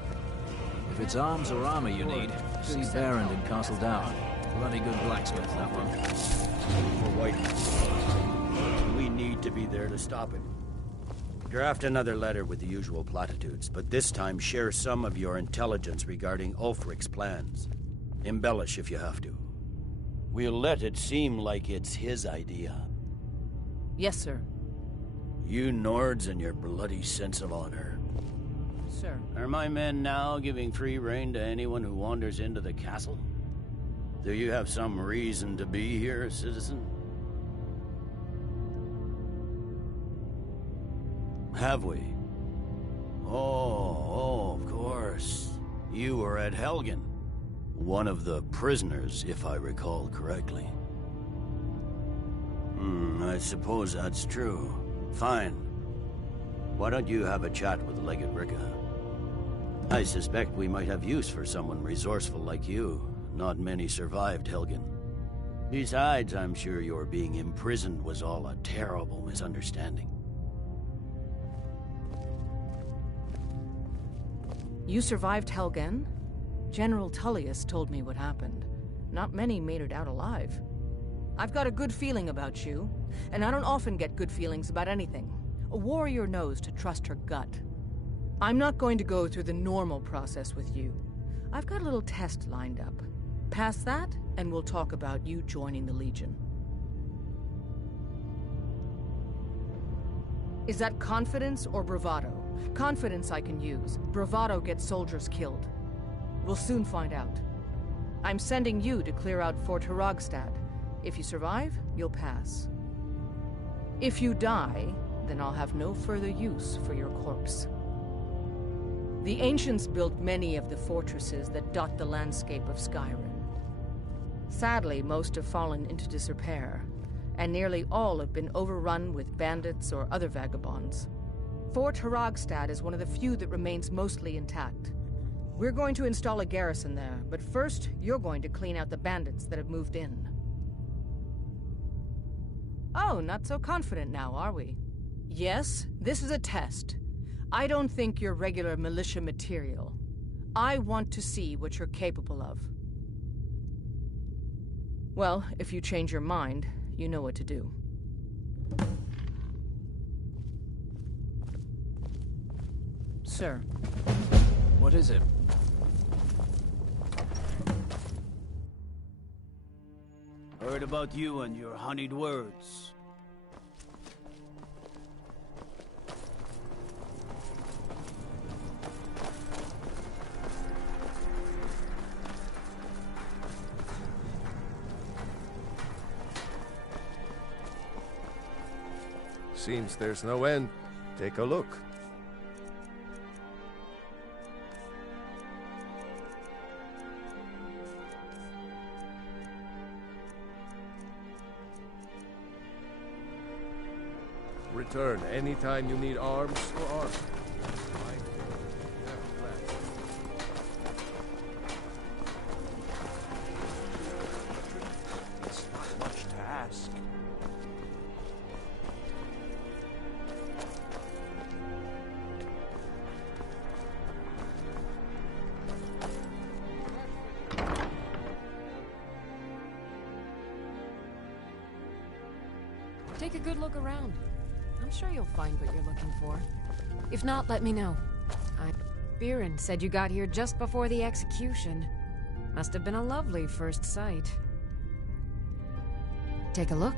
If it's arms or armor you need, see Barrand in Castle Down. Bloody good blacksmith, that one. For White. We need to be there to stop him. Draft another letter with the usual platitudes, but this time share some of your intelligence regarding Ulfric's plans. Embellish if you have to. We'll let it seem like it's his idea. Yes, sir. You Nords and your bloody sense of honor. Sir. Are my men now giving free rein to anyone who wanders into the castle? Do you have some reason to be here, citizen? Have we? Oh, of course. You were at Helgen. One of the prisoners, if I recall correctly. I suppose that's true. Fine. Why don't you have a chat with Legate Ricka? I suspect we might have use for someone resourceful like you. Not many survived Helgen. Besides, I'm sure your being imprisoned was all a terrible misunderstanding. You survived Helgen? General Tullius told me what happened. Not many made it out alive. I've got a good feeling about you, and I don't often get good feelings about anything. A warrior knows to trust her gut. I'm not going to go through the normal process with you. I've got a little test lined up. Pass that, and we'll talk about you joining the Legion. Is that confidence or bravado? Confidence I can use. Bravado gets soldiers killed. We'll soon find out. I'm sending you to clear out Fort Hrogstad. If you survive, you'll pass. If you die, then I'll have no further use for your corpse. The ancients built many of the fortresses that dot the landscape of Skyrim. Sadly, most have fallen into disrepair, and nearly all have been overrun with bandits or other vagabonds. Fort Hrogstad is one of the few that remains mostly intact. We're going to install a garrison there, but first, you're going to clean out the bandits that have moved in. Oh, not so confident now, are we? Yes, this is a test. I don't think you're regular militia material. I want to see what you're capable of. Well, if you change your mind, you know what to do. Sir. What is it? Heard about you and your honeyed words. Seems there's no end. Take a look. Return anytime you need arms or armor. It's not much to ask. Take a good look around. I'm sure you'll find what you're looking for. If not, let me know. Biren said you got here just before the execution. Must have been a lovely first sight. Take a look.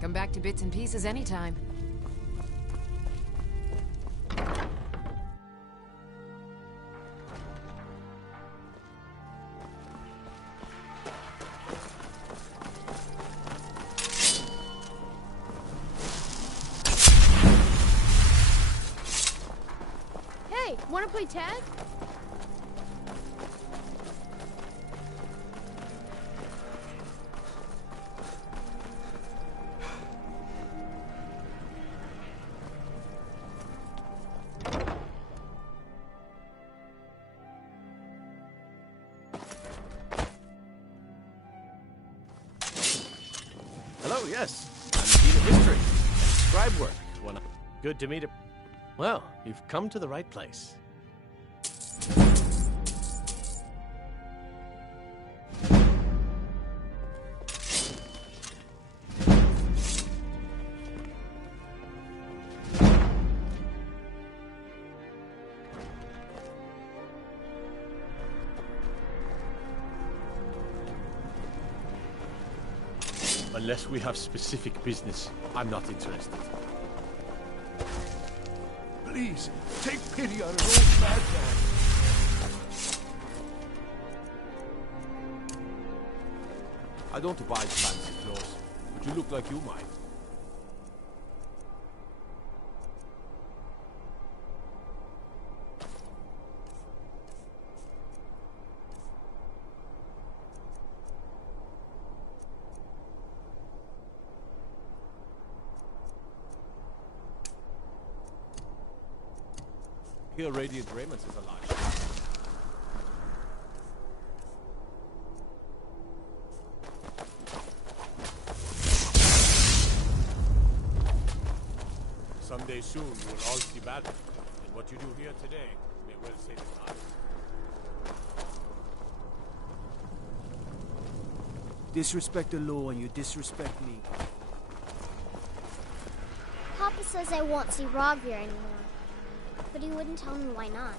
Come back to bits and pieces anytime. Hey, wanna play tag? Hello, yes. I'm Dean of History. Scribe work. Good to meet you. Well, you've come to the right place. Unless we have specific business, I'm not interested. Please, take pity on an old madman. I don't buy fancy clothes, but you look like you might. Here, Radiant Raymond is alive. Someday soon, we will all see battle, and what you do here today may well save your life. Disrespect the law and you disrespect me. Papa says I won't see Rob here anymore. But he wouldn't tell me why not.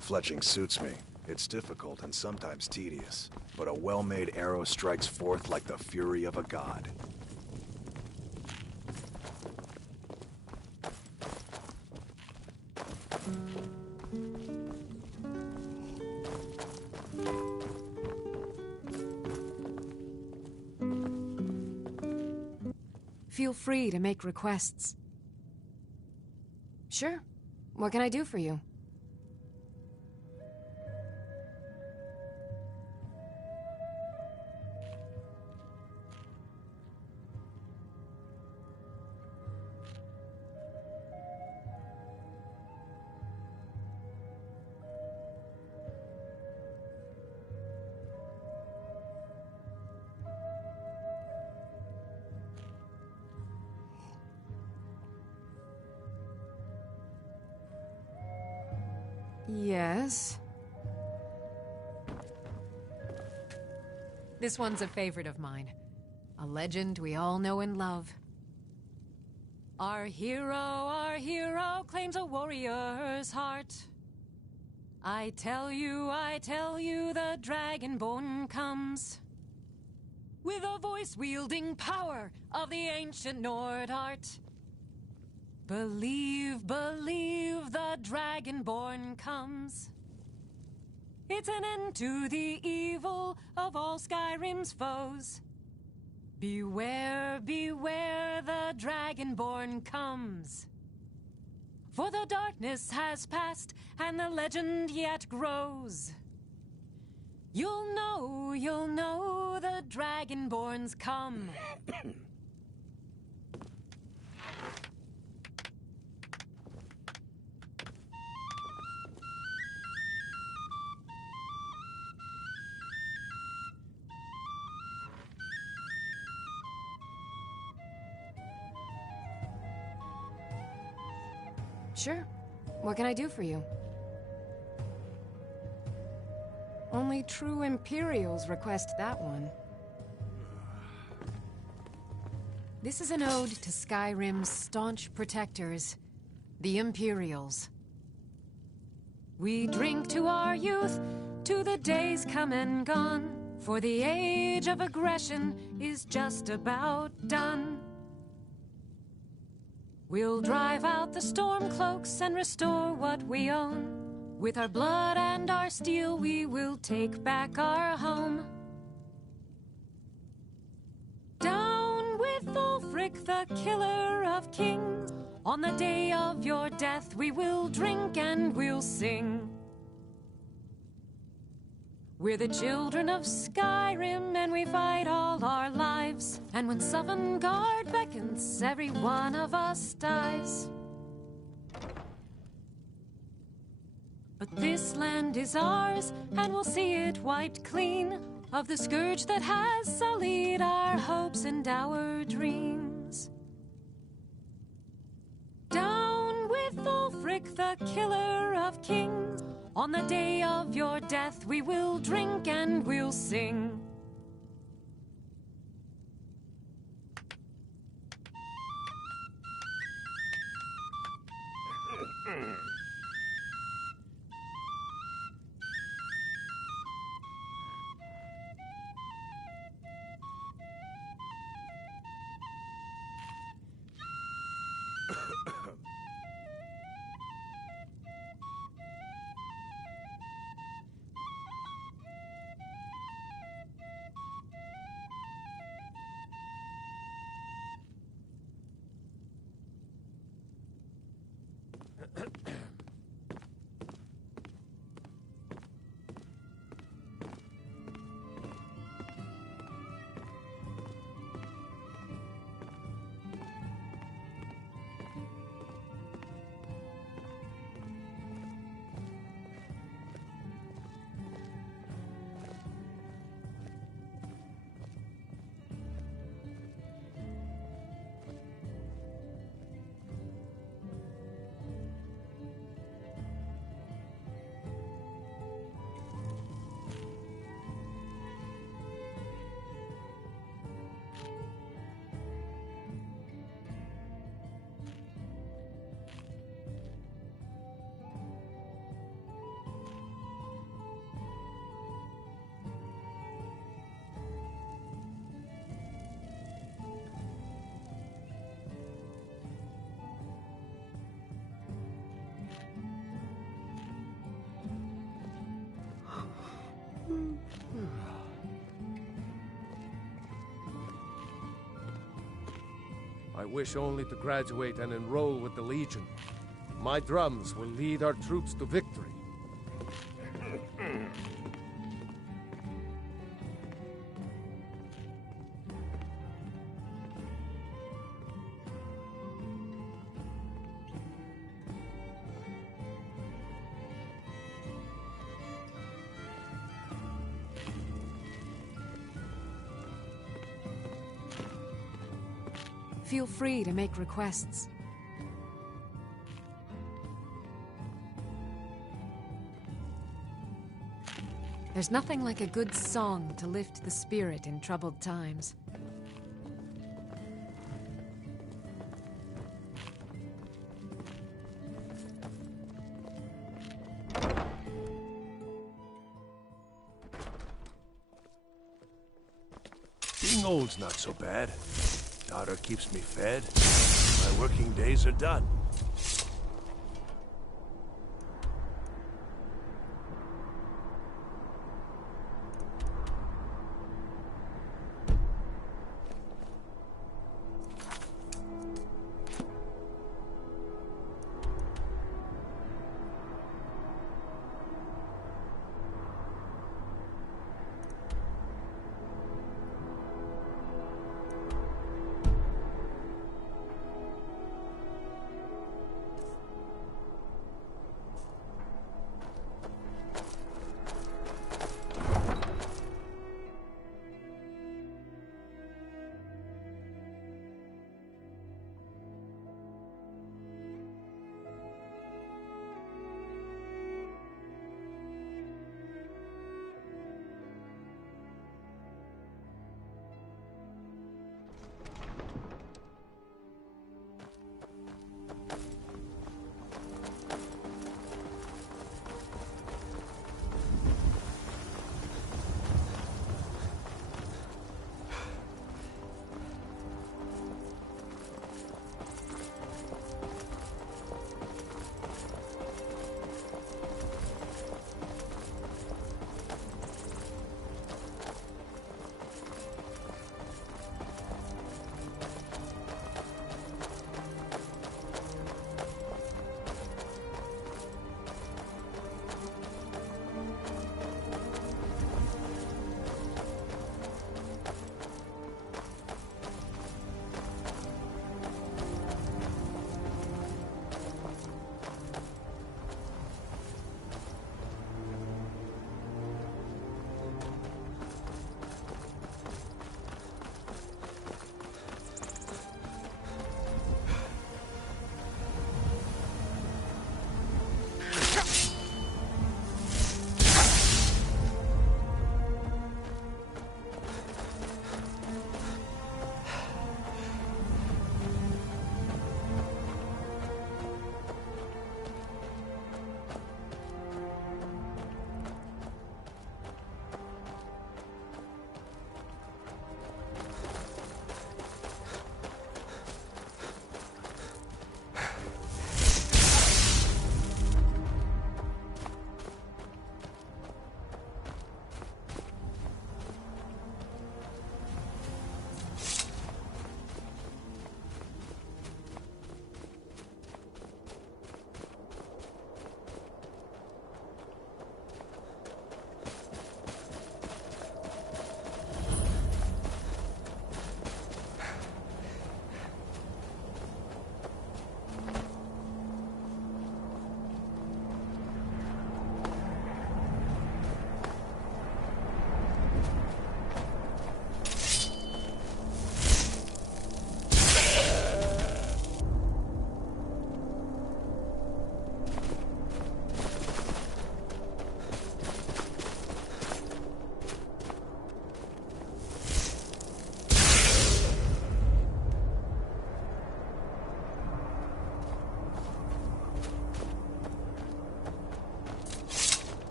Fletching suits me. It's difficult and sometimes tedious, but a well-made arrow strikes forth like the fury of a god. Feel free to make requests. Sure. What can I do for you? Yes. This one's a favorite of mine. A legend we all know and love. Our hero claims a warrior's heart. I tell you, the Dragonborn comes. With a voice-wielding power of the ancient Nord art. Believe, the Dragonborn comes. It's an end to the evil of all Skyrim's foes. Beware, the Dragonborn comes. For the darkness has passed, and the legend yet grows. You'll know the Dragonborn's come. Sure. What can I do for you? Only true Imperials request that one. This is an ode to Skyrim's staunch protectors, the Imperials. We drink to our youth, to the days come and gone, for the age of aggression is just about done. We'll drive out the storm cloaks and restore what we own. With our blood and our steel, we will take back our home. Down with Ulfric, the killer of kings. On the day of your death, we will drink and we'll sing. We're the children of Skyrim, and we fight all our lives. And when Sovngarde beckons, every one of us dies. But this land is ours, and we'll see it wiped clean of the scourge that has sullied our hopes and our dreams. Down with Ulfric, Ulrich, the killer of kings. On the day of your death, we will drink and we'll sing. I wish only to graduate and enroll with the Legion. My drums will lead our troops to victory. Feel free to make requests. There's nothing like a good song to lift the spirit in troubled times. Being old's not so bad. Daughter keeps me fed. My working days are done.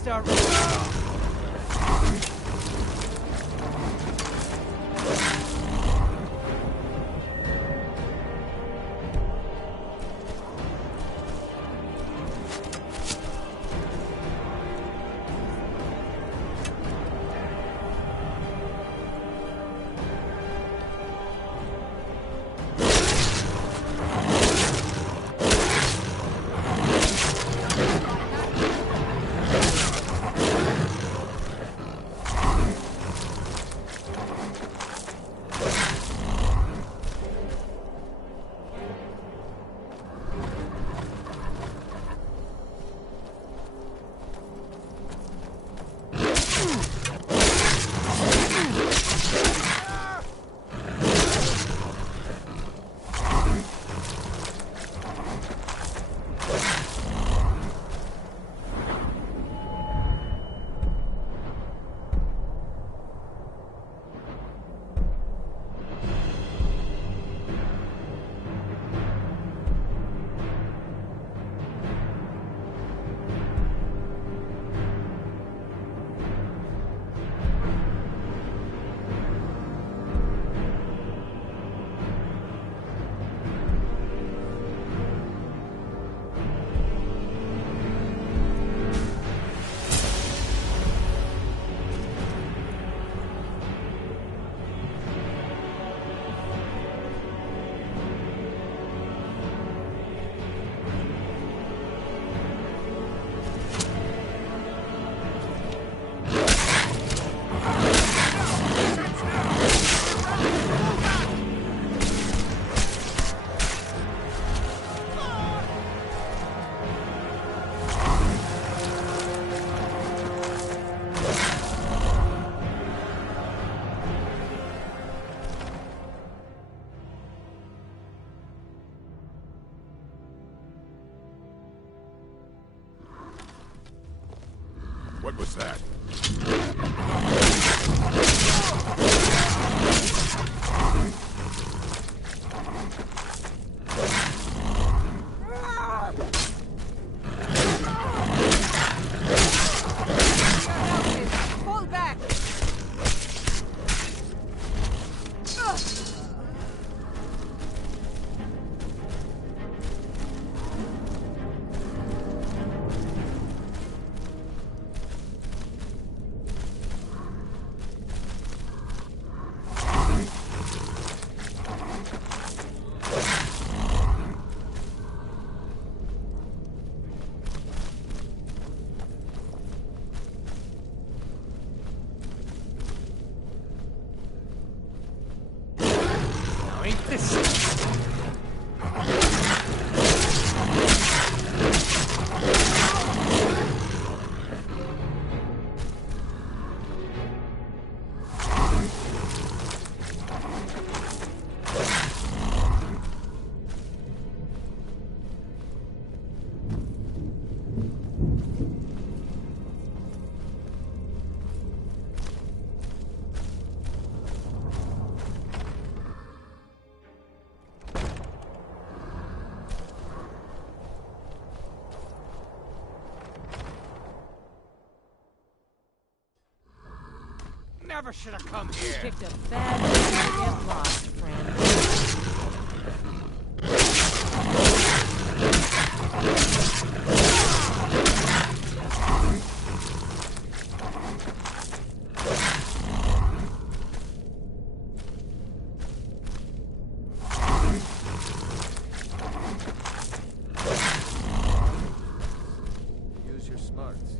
start... What was that? Hold back! Now ain't this... Never should have come here. Picked a bad day to get lost, friend. Use your smarts.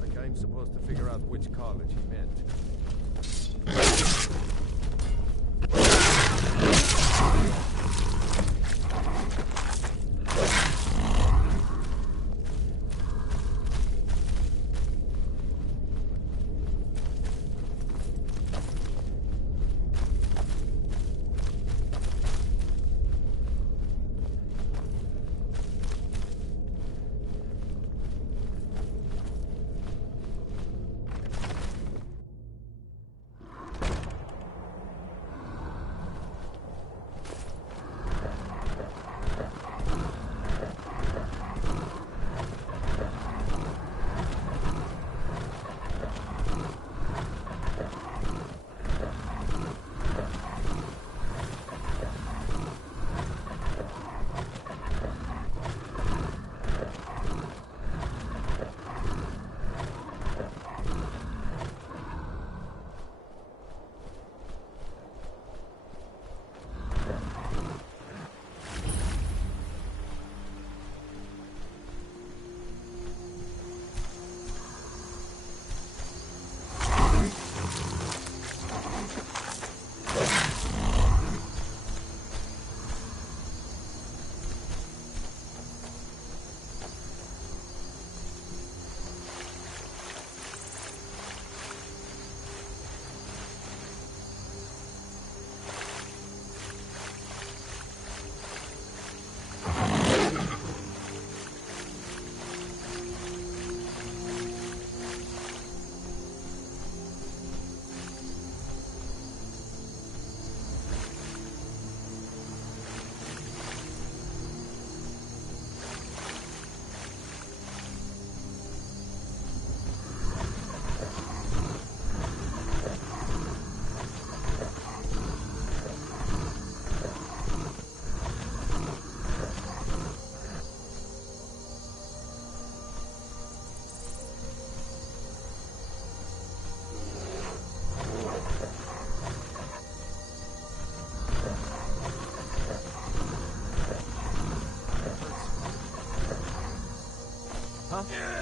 Like I'm supposed to figure out which college he meant. huh?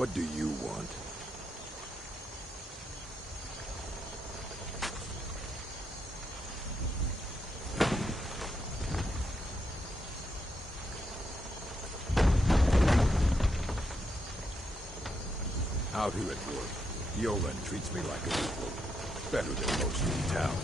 What do you want? Out here at work, Yolen treats me like an equal. Better than most in town.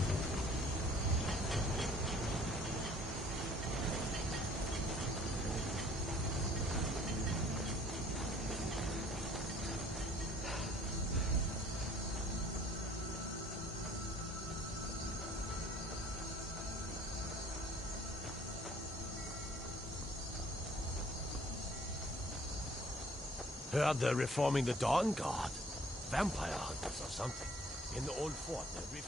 Heard they're reforming the Dawn Guard. Vampire hunters or something. In the old fort, they're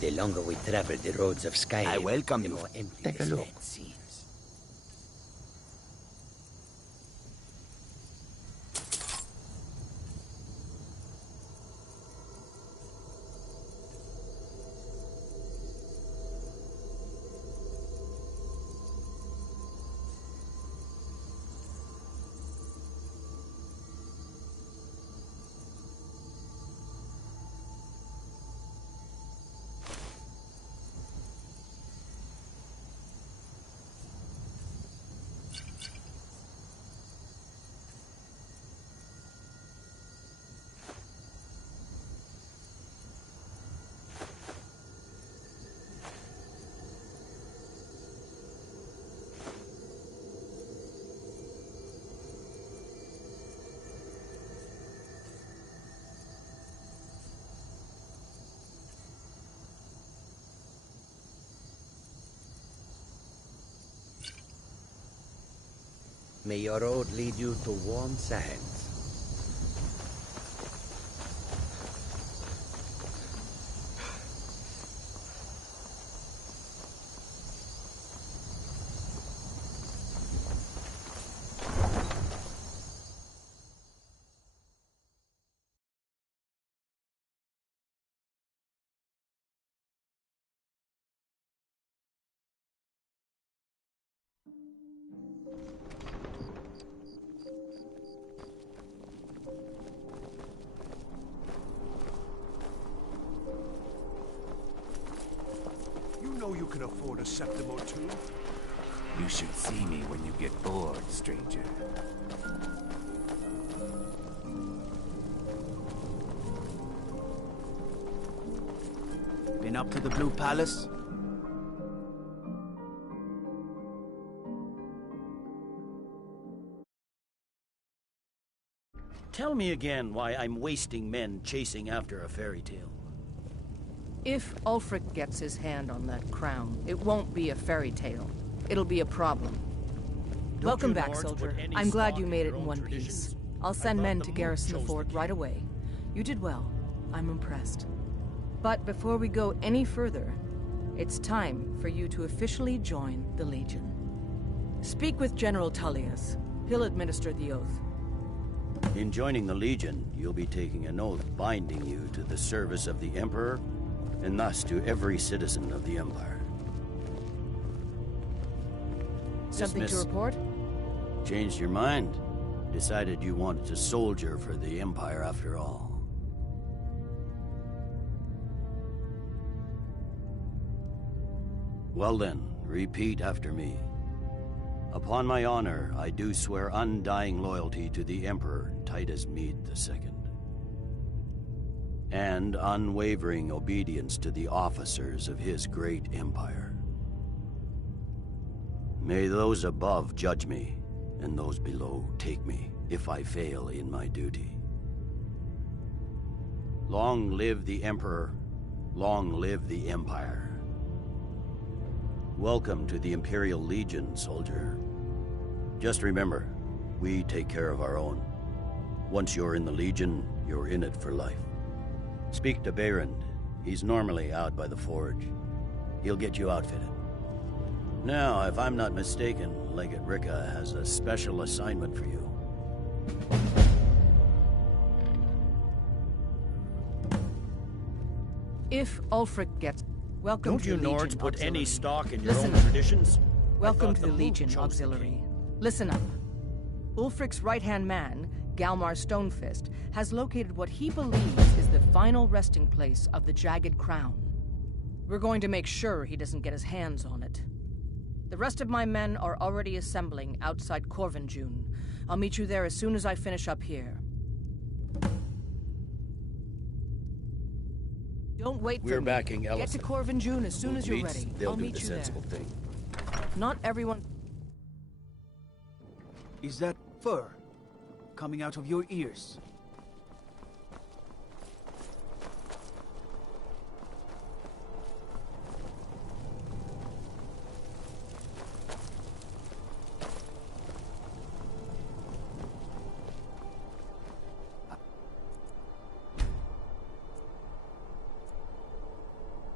The longer we travel the roads of Skyrim, I welcome the you. more empty Take a this look. land seems. May your road lead you to warm sands. You know you can afford a septim or two. You should see me when you get bored, stranger. Been up to the Blue Palace? Tell me again why I'm wasting men chasing after a fairy tale. If Ulfric gets his hand on that crown, it won't be a fairy tale. It'll be a problem. Welcome back, soldier. I'm glad you made it in one piece. I'll send men to garrison the fort right away. You did well. I'm impressed. But before we go any further, it's time for you to officially join the Legion. Speak with General Tullius. He'll administer the oath. In joining the Legion, you'll be taking an oath binding you to the service of the Emperor, and thus to every citizen of the Empire. Something Dismiss. to report? Changed your mind? Decided you wanted to soldier for the Empire after all. Well then, repeat after me. Upon my honor, I do swear undying loyalty to the Emperor Titus Mede II. And unwavering obedience to the officers of his great empire. May those above judge me, and those below take me, if I fail in my duty. Long live the Emperor, long live the Empire. Welcome to the Imperial Legion, soldier. Just remember, we take care of our own. Once you're in the Legion, you're in it for life. Speak to Behrend. He's normally out by the forge. He'll get you outfitted. Now, if I'm not mistaken, Legate Ricka has a special assignment for you. If Ulfric gets... Welcome Don't to you the Legion Nords put Auxiliary. any stock in your Listen own up. traditions? Welcome I to thought the Moon Legion chose the Auxiliary. king. Listen up. Ulfric's right-hand man, Galmar Stonefist, has located what he believes is the final resting place of the Jagged Crown. We're going to make sure he doesn't get his hands on it. The rest of my men are already assembling outside Corvinjune. I'll meet you there as soon as I finish up here. Don't wait for me. We're backing Get Ellison. to Corvinjune as soon as you're Meets, ready. they'll I'll do meet the you there. sensible thing. Not everyone... Is that fur coming out of your ears?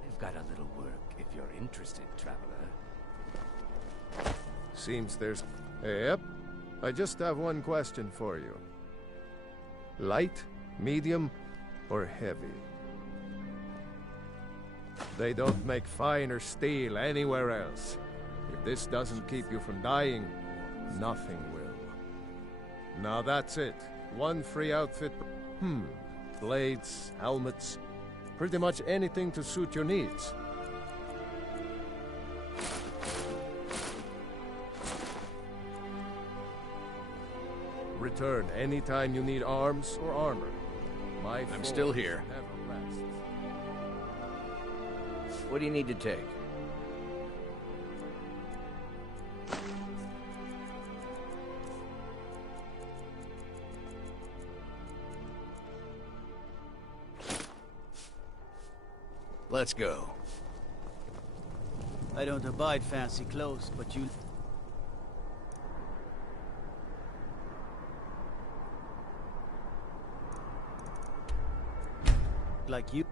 I've got a little work if you're interested, traveler. Seems there's... Yep. I just have one question for you. Light, medium, or heavy? They don't make finer steel anywhere else. If this doesn't keep you from dying, nothing will. Now that's it. One free outfit. Blades, helmets, pretty much anything to suit your needs. Return anytime you need arms or armor. I'm still here. Never rest. What do you need to take? Let's go. I don't abide fancy clothes, but you... like you...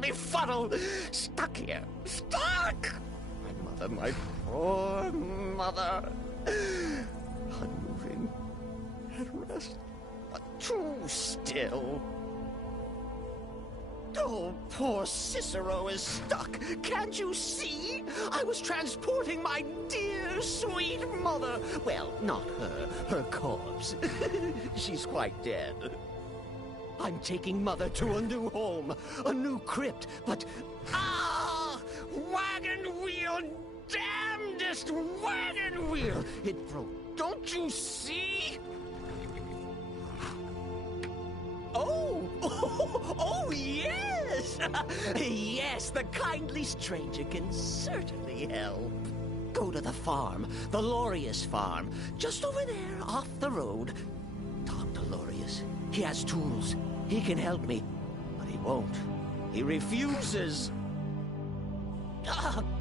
Me fuddle! Stuck here! Stuck! My mother, my poor mother. Unmoving. At rest. But too still. Oh, poor Cicero is stuck. Can't you see? I was transporting my dear, sweet mother. Well, not her. Her corpse. She's quite dead. I'm taking Mother to a new home, a new crypt, but... Ah! Wagon wheel! Damnedest wagon wheel! It broke. Don't you see? Oh! Oh, yes! Yes, the kindly stranger can certainly help. Go to the farm, the Lorius farm, just over there, off the road. Talk to Lorius. He has tools. He can help me, but he won't. He refuses.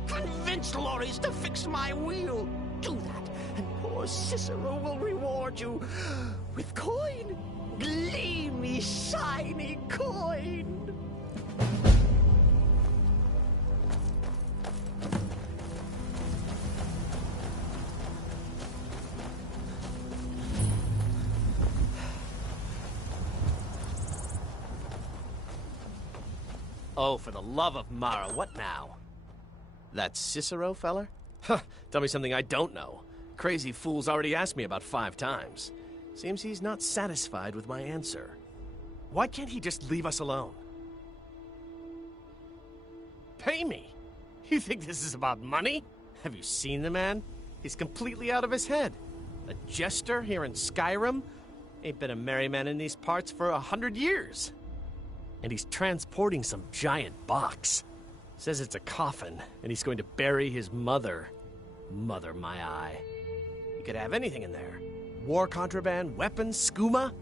Convince Lorius to fix my wheel. Do that, and poor Cicero will reward you with coin. Gleamy, shiny coin. Oh, for the love of Mara, what now? That Cicero feller? Huh, tell me something I don't know. Crazy fool's already asked me about 5 times. Seems he's not satisfied with my answer. Why can't he just leave us alone? Pay me? You think this is about money? Have you seen the man? He's completely out of his head. A jester here in Skyrim? Ain't been a merry man in these parts for 100 years. And he's transporting some giant box. Says it's a coffin, and he's going to bury his mother. Mother, my eye. He could have anything in there. War contraband, weapons, skooma?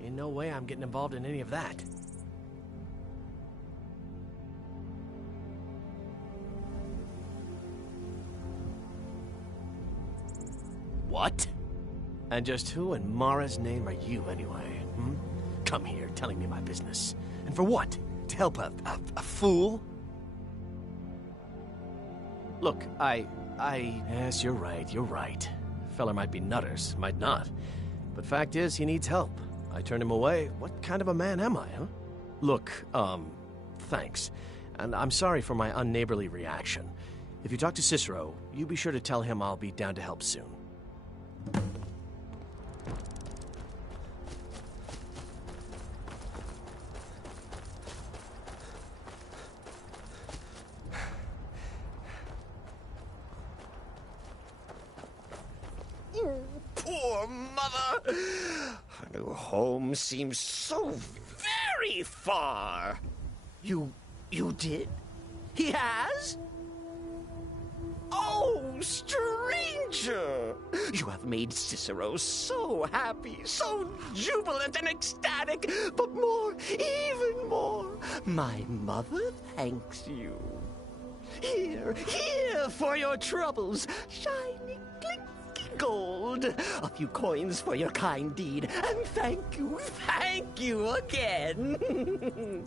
In no way I'm getting involved in any of that. What? And just who in Mara's name are you, anyway? Hmm? Come here, telling me my business. And for what? To help a fool? Look, Yes, you're right. Feller might be nutters, might not. But fact is, he needs help. I turned him away. What kind of a man am I, huh? Look, thanks. And I'm sorry for my unneighborly reaction. If you talk to Cicero, you be sure to tell him I'll be down to help soon. Poor mother! Her new home seems so very far. You did? He has? Oh, stranger! You have made Cicero so happy, so jubilant and ecstatic, but even more, my mother thanks you. Here for your troubles, shiny clinky gold, a few coins for your kind deed, and thank you again.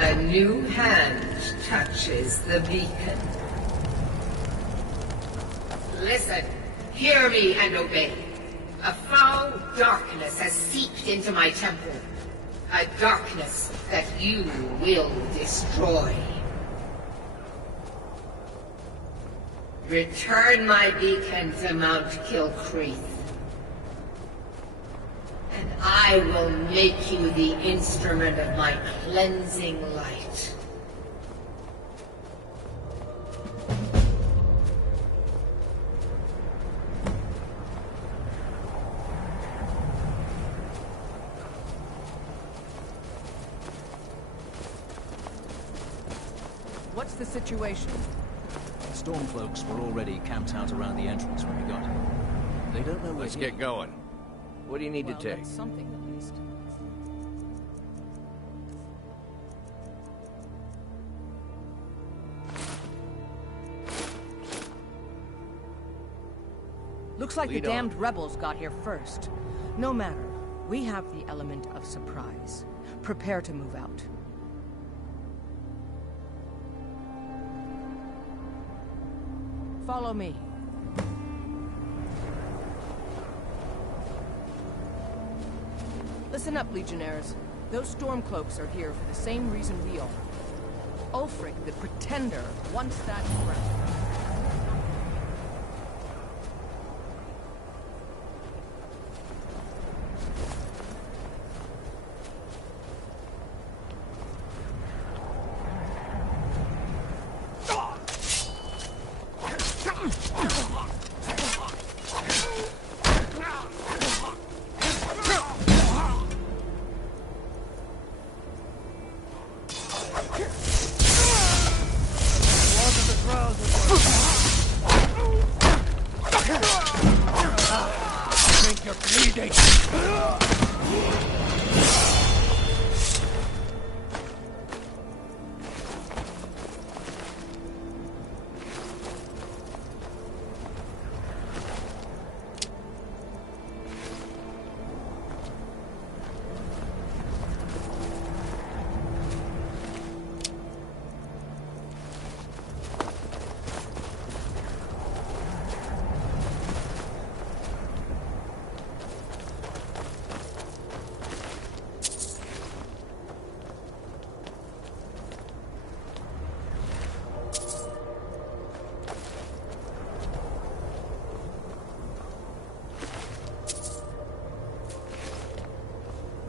A new hand touches the beacon. Listen, hear me and obey. A foul darkness has seeped into my temple. A darkness that you will destroy. Return my beacon to Mount Kilcreath, and I will make you the instrument of my cleansing light. What's the situation? The Stormcloaks were already camped out around the entrance when we got here. They don't know we're Let's here. get going. What do you need Well, to take? that's something at least. Looks like Lead the damned on. rebels got here first. No matter. We have the element of surprise. Prepare to move out. Follow me. Listen up, Legionnaires. Those Stormcloaks are here for the same reason we are. Ulfric, the Pretender, wants that crown.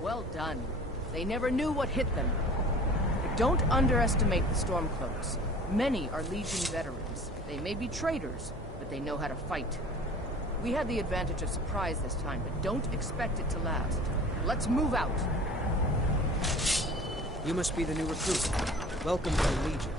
Well done. They never knew what hit them. But don't underestimate the Stormcloaks. Many are Legion veterans. They may be traitors, but they know how to fight. We had the advantage of surprise this time, but don't expect it to last. Let's move out. You must be the new recruit. Welcome to the Legion.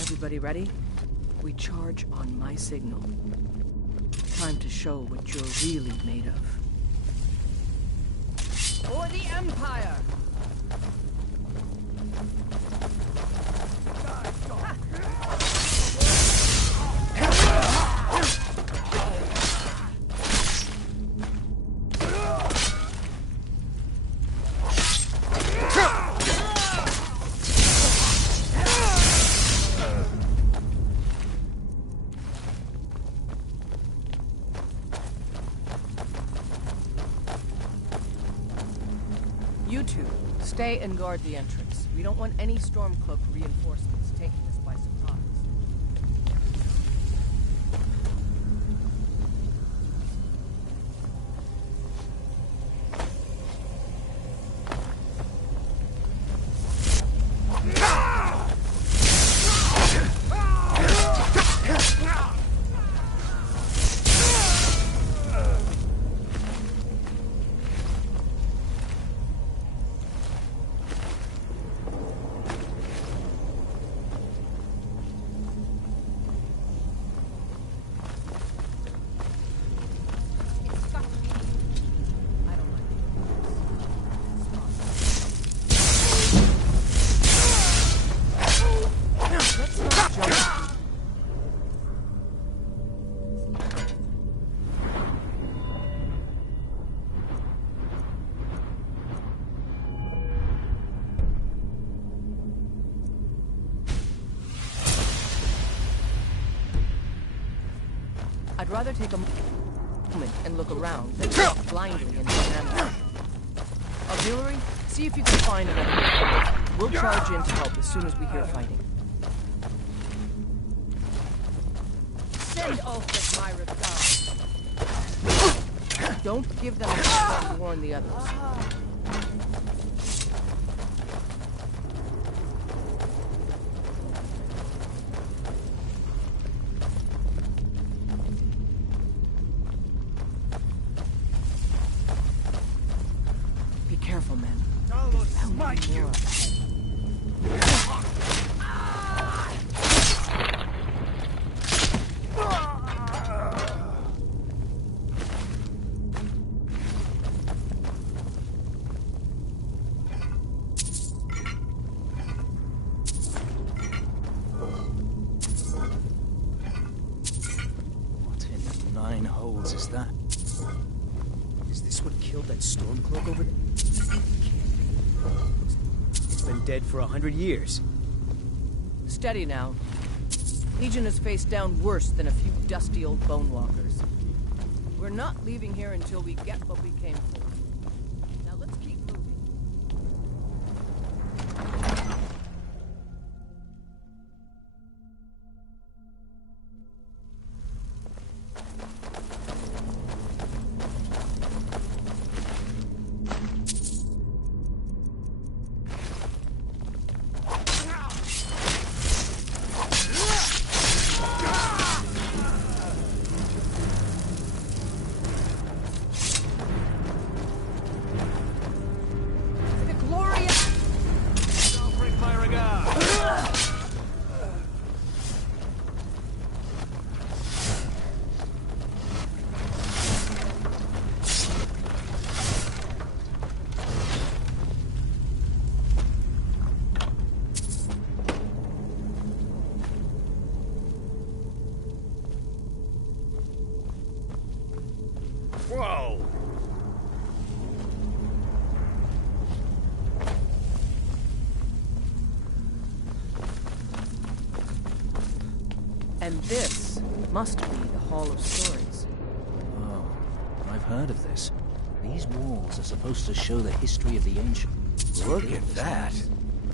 Everybody ready? We charge on my signal. Time to show what you're really made of. For the Empire! You two, stay and guard the entrance. We don't want any Stormcloak reinforcements taking us by surprise. rather take a moment and look around than walk blindly into an ambush. Auxiliary, see if you can find another. We'll charge in to help as soon as we hear fighting. Send Ulfric my regards. Don't give them a chance to warn the others. Be careful, men. Smite you. What in the nine holes is that? Is this what killed that Stormcloak over there? It's been dead for 100 years. Steady now. Legion is faced down worse than a few dusty old bone walkers. We're not leaving here until we get what we came for. Now let's keep moving. Whoa! And this must be the Hall of Stories. Oh, I've heard of this. These walls are supposed to show the history of the ancient. Look at that.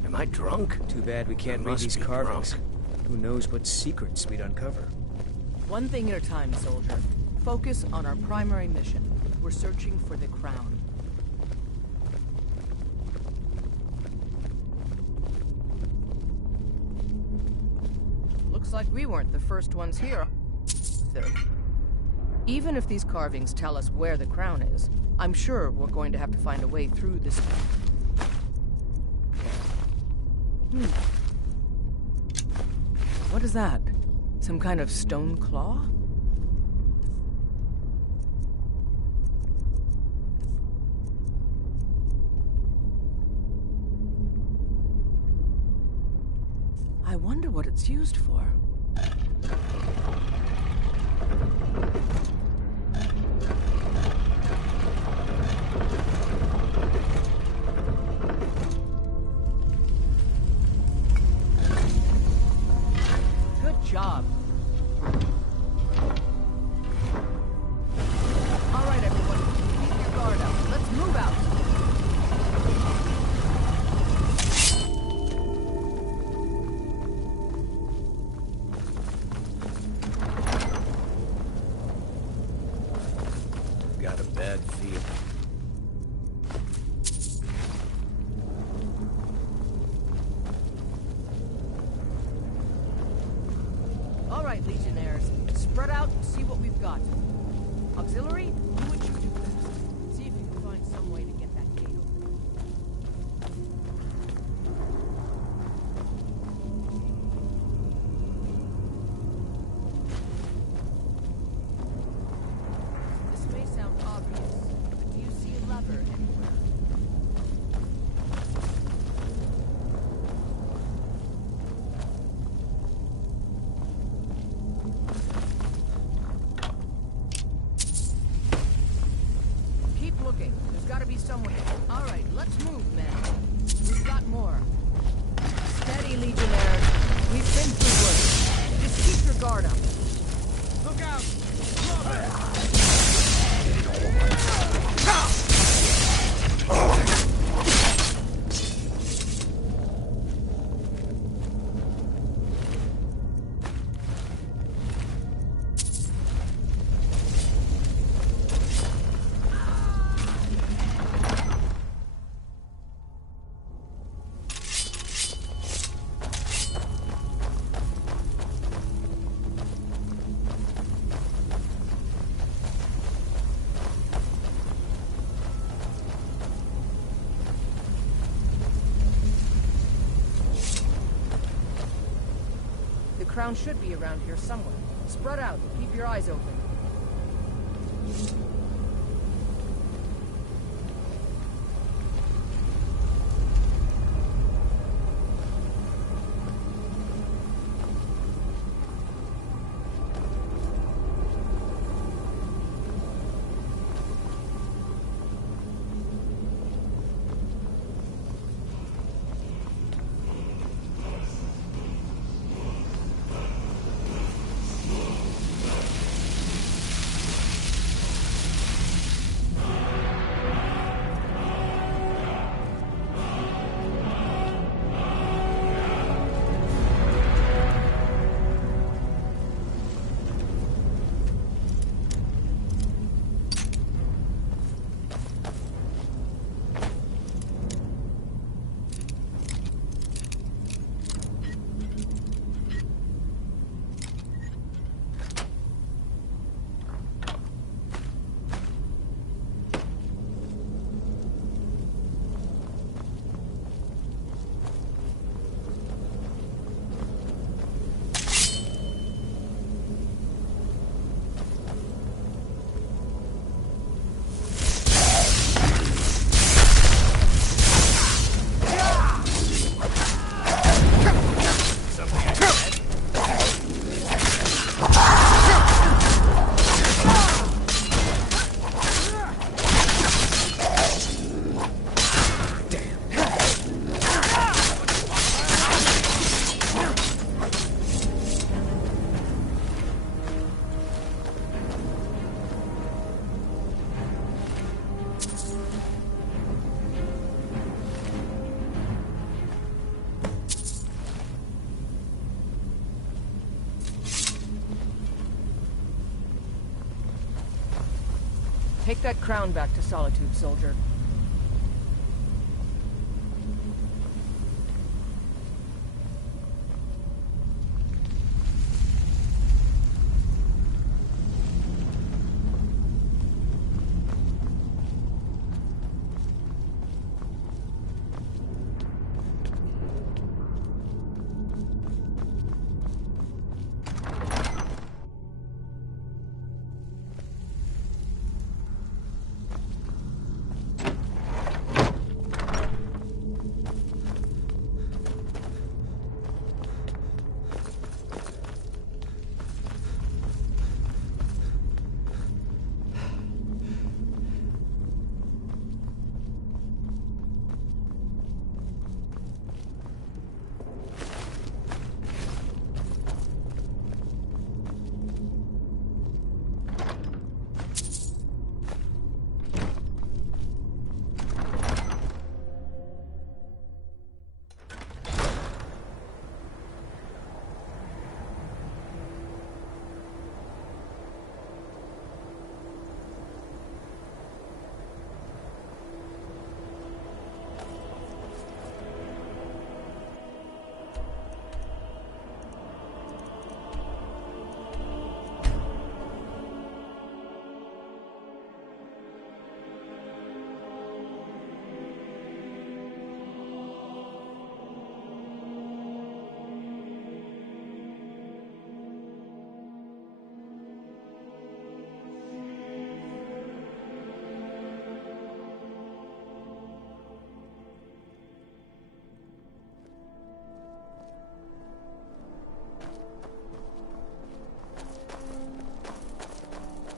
Am I drunk? Too bad we can't read these carvings. Who knows what secrets we'd uncover. One thing at a time, soldier. Focus on our primary mission. We're searching for the crown. Looks like we weren't the first ones here. Even if these carvings tell us where the crown is, I'm sure we're going to have to find a way through this. What is that? Some kind of stone claw? I wonder what it's used for. Good job. All right, everyone. Keep your guard up. Let's move out. Got a bad feeling. All right, Legionnaires. Spread out and see what we've got. Auxiliary, do what you do best. See if you can find some way to get that gate open. This may sound obvious, but do you see a lever anywhere? Keep looking. There's got to be someone. All right, let's move, men. We've got more. Steady, Legionnaires. We've been through worse. Just keep your guard up. Look out! The crown should be around here somewhere. Spread out. Keep your eyes open. Take that crown back to Solitude, soldier.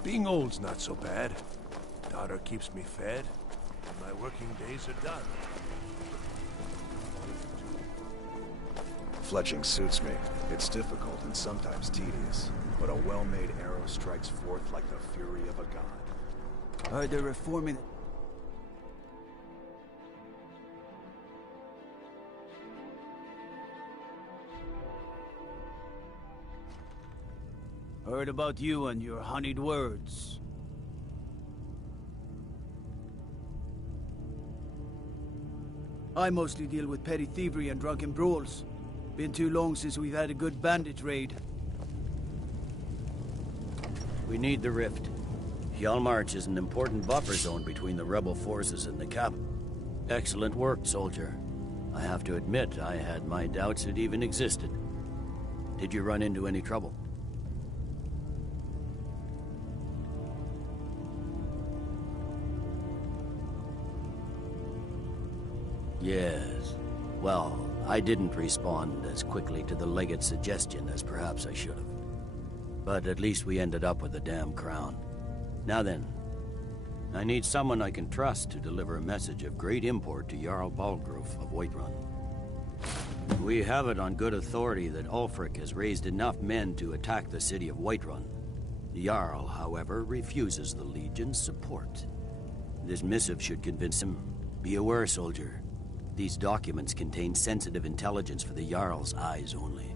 Being old's not so bad. Daughter keeps me fed, and my working days are done. Fletching suits me. It's difficult and sometimes tedious. but a well-made arrow strikes forth like the fury of a god. Are they reforming? Heard about you and your honeyed words. I mostly deal with petty thievery and drunken brawls. Been too long since we've had a good bandit raid. We need the rift. Hjalmarch is an important buffer zone between the rebel forces and the capital. Excellent work, soldier. I have to admit, I had my doubts it even existed. Did you run into any trouble? Yes. Well, I didn't respond as quickly to the legate's suggestion as perhaps I should have. But at least we ended up with the damn crown. Now then, I need someone I can trust to deliver a message of great import to Jarl Balgruf of Whiterun. We have it on good authority that Ulfric has raised enough men to attack the city of Whiterun. The Jarl, however, refuses the Legion's support. This missive should convince him. Be aware, soldier. These documents contain sensitive intelligence for the Jarl's eyes only.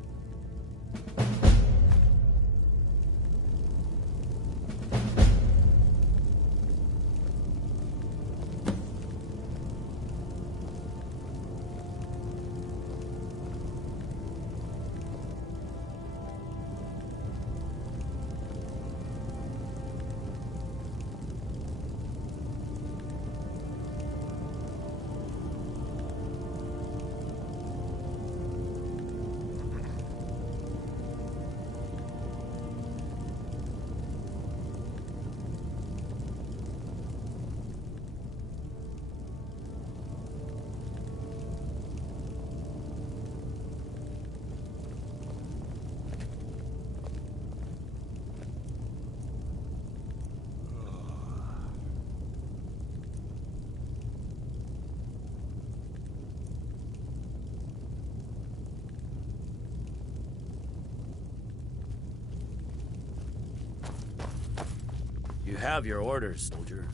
You have your orders, soldier.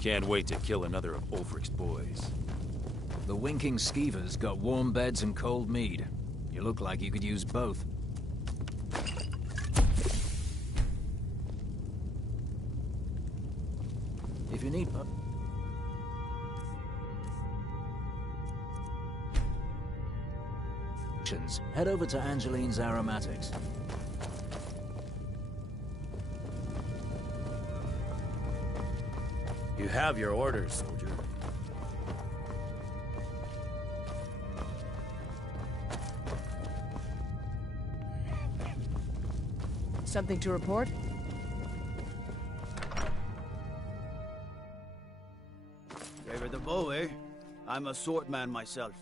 Can't wait to kill another of Ulfric's boys. The winking skeevers got warm beds and cold mead. You look like you could use both. If you need... head over to Angeline's Aromatics. You have your orders, soldier. Something to report? Favor the bow, eh? I'm a swordman myself.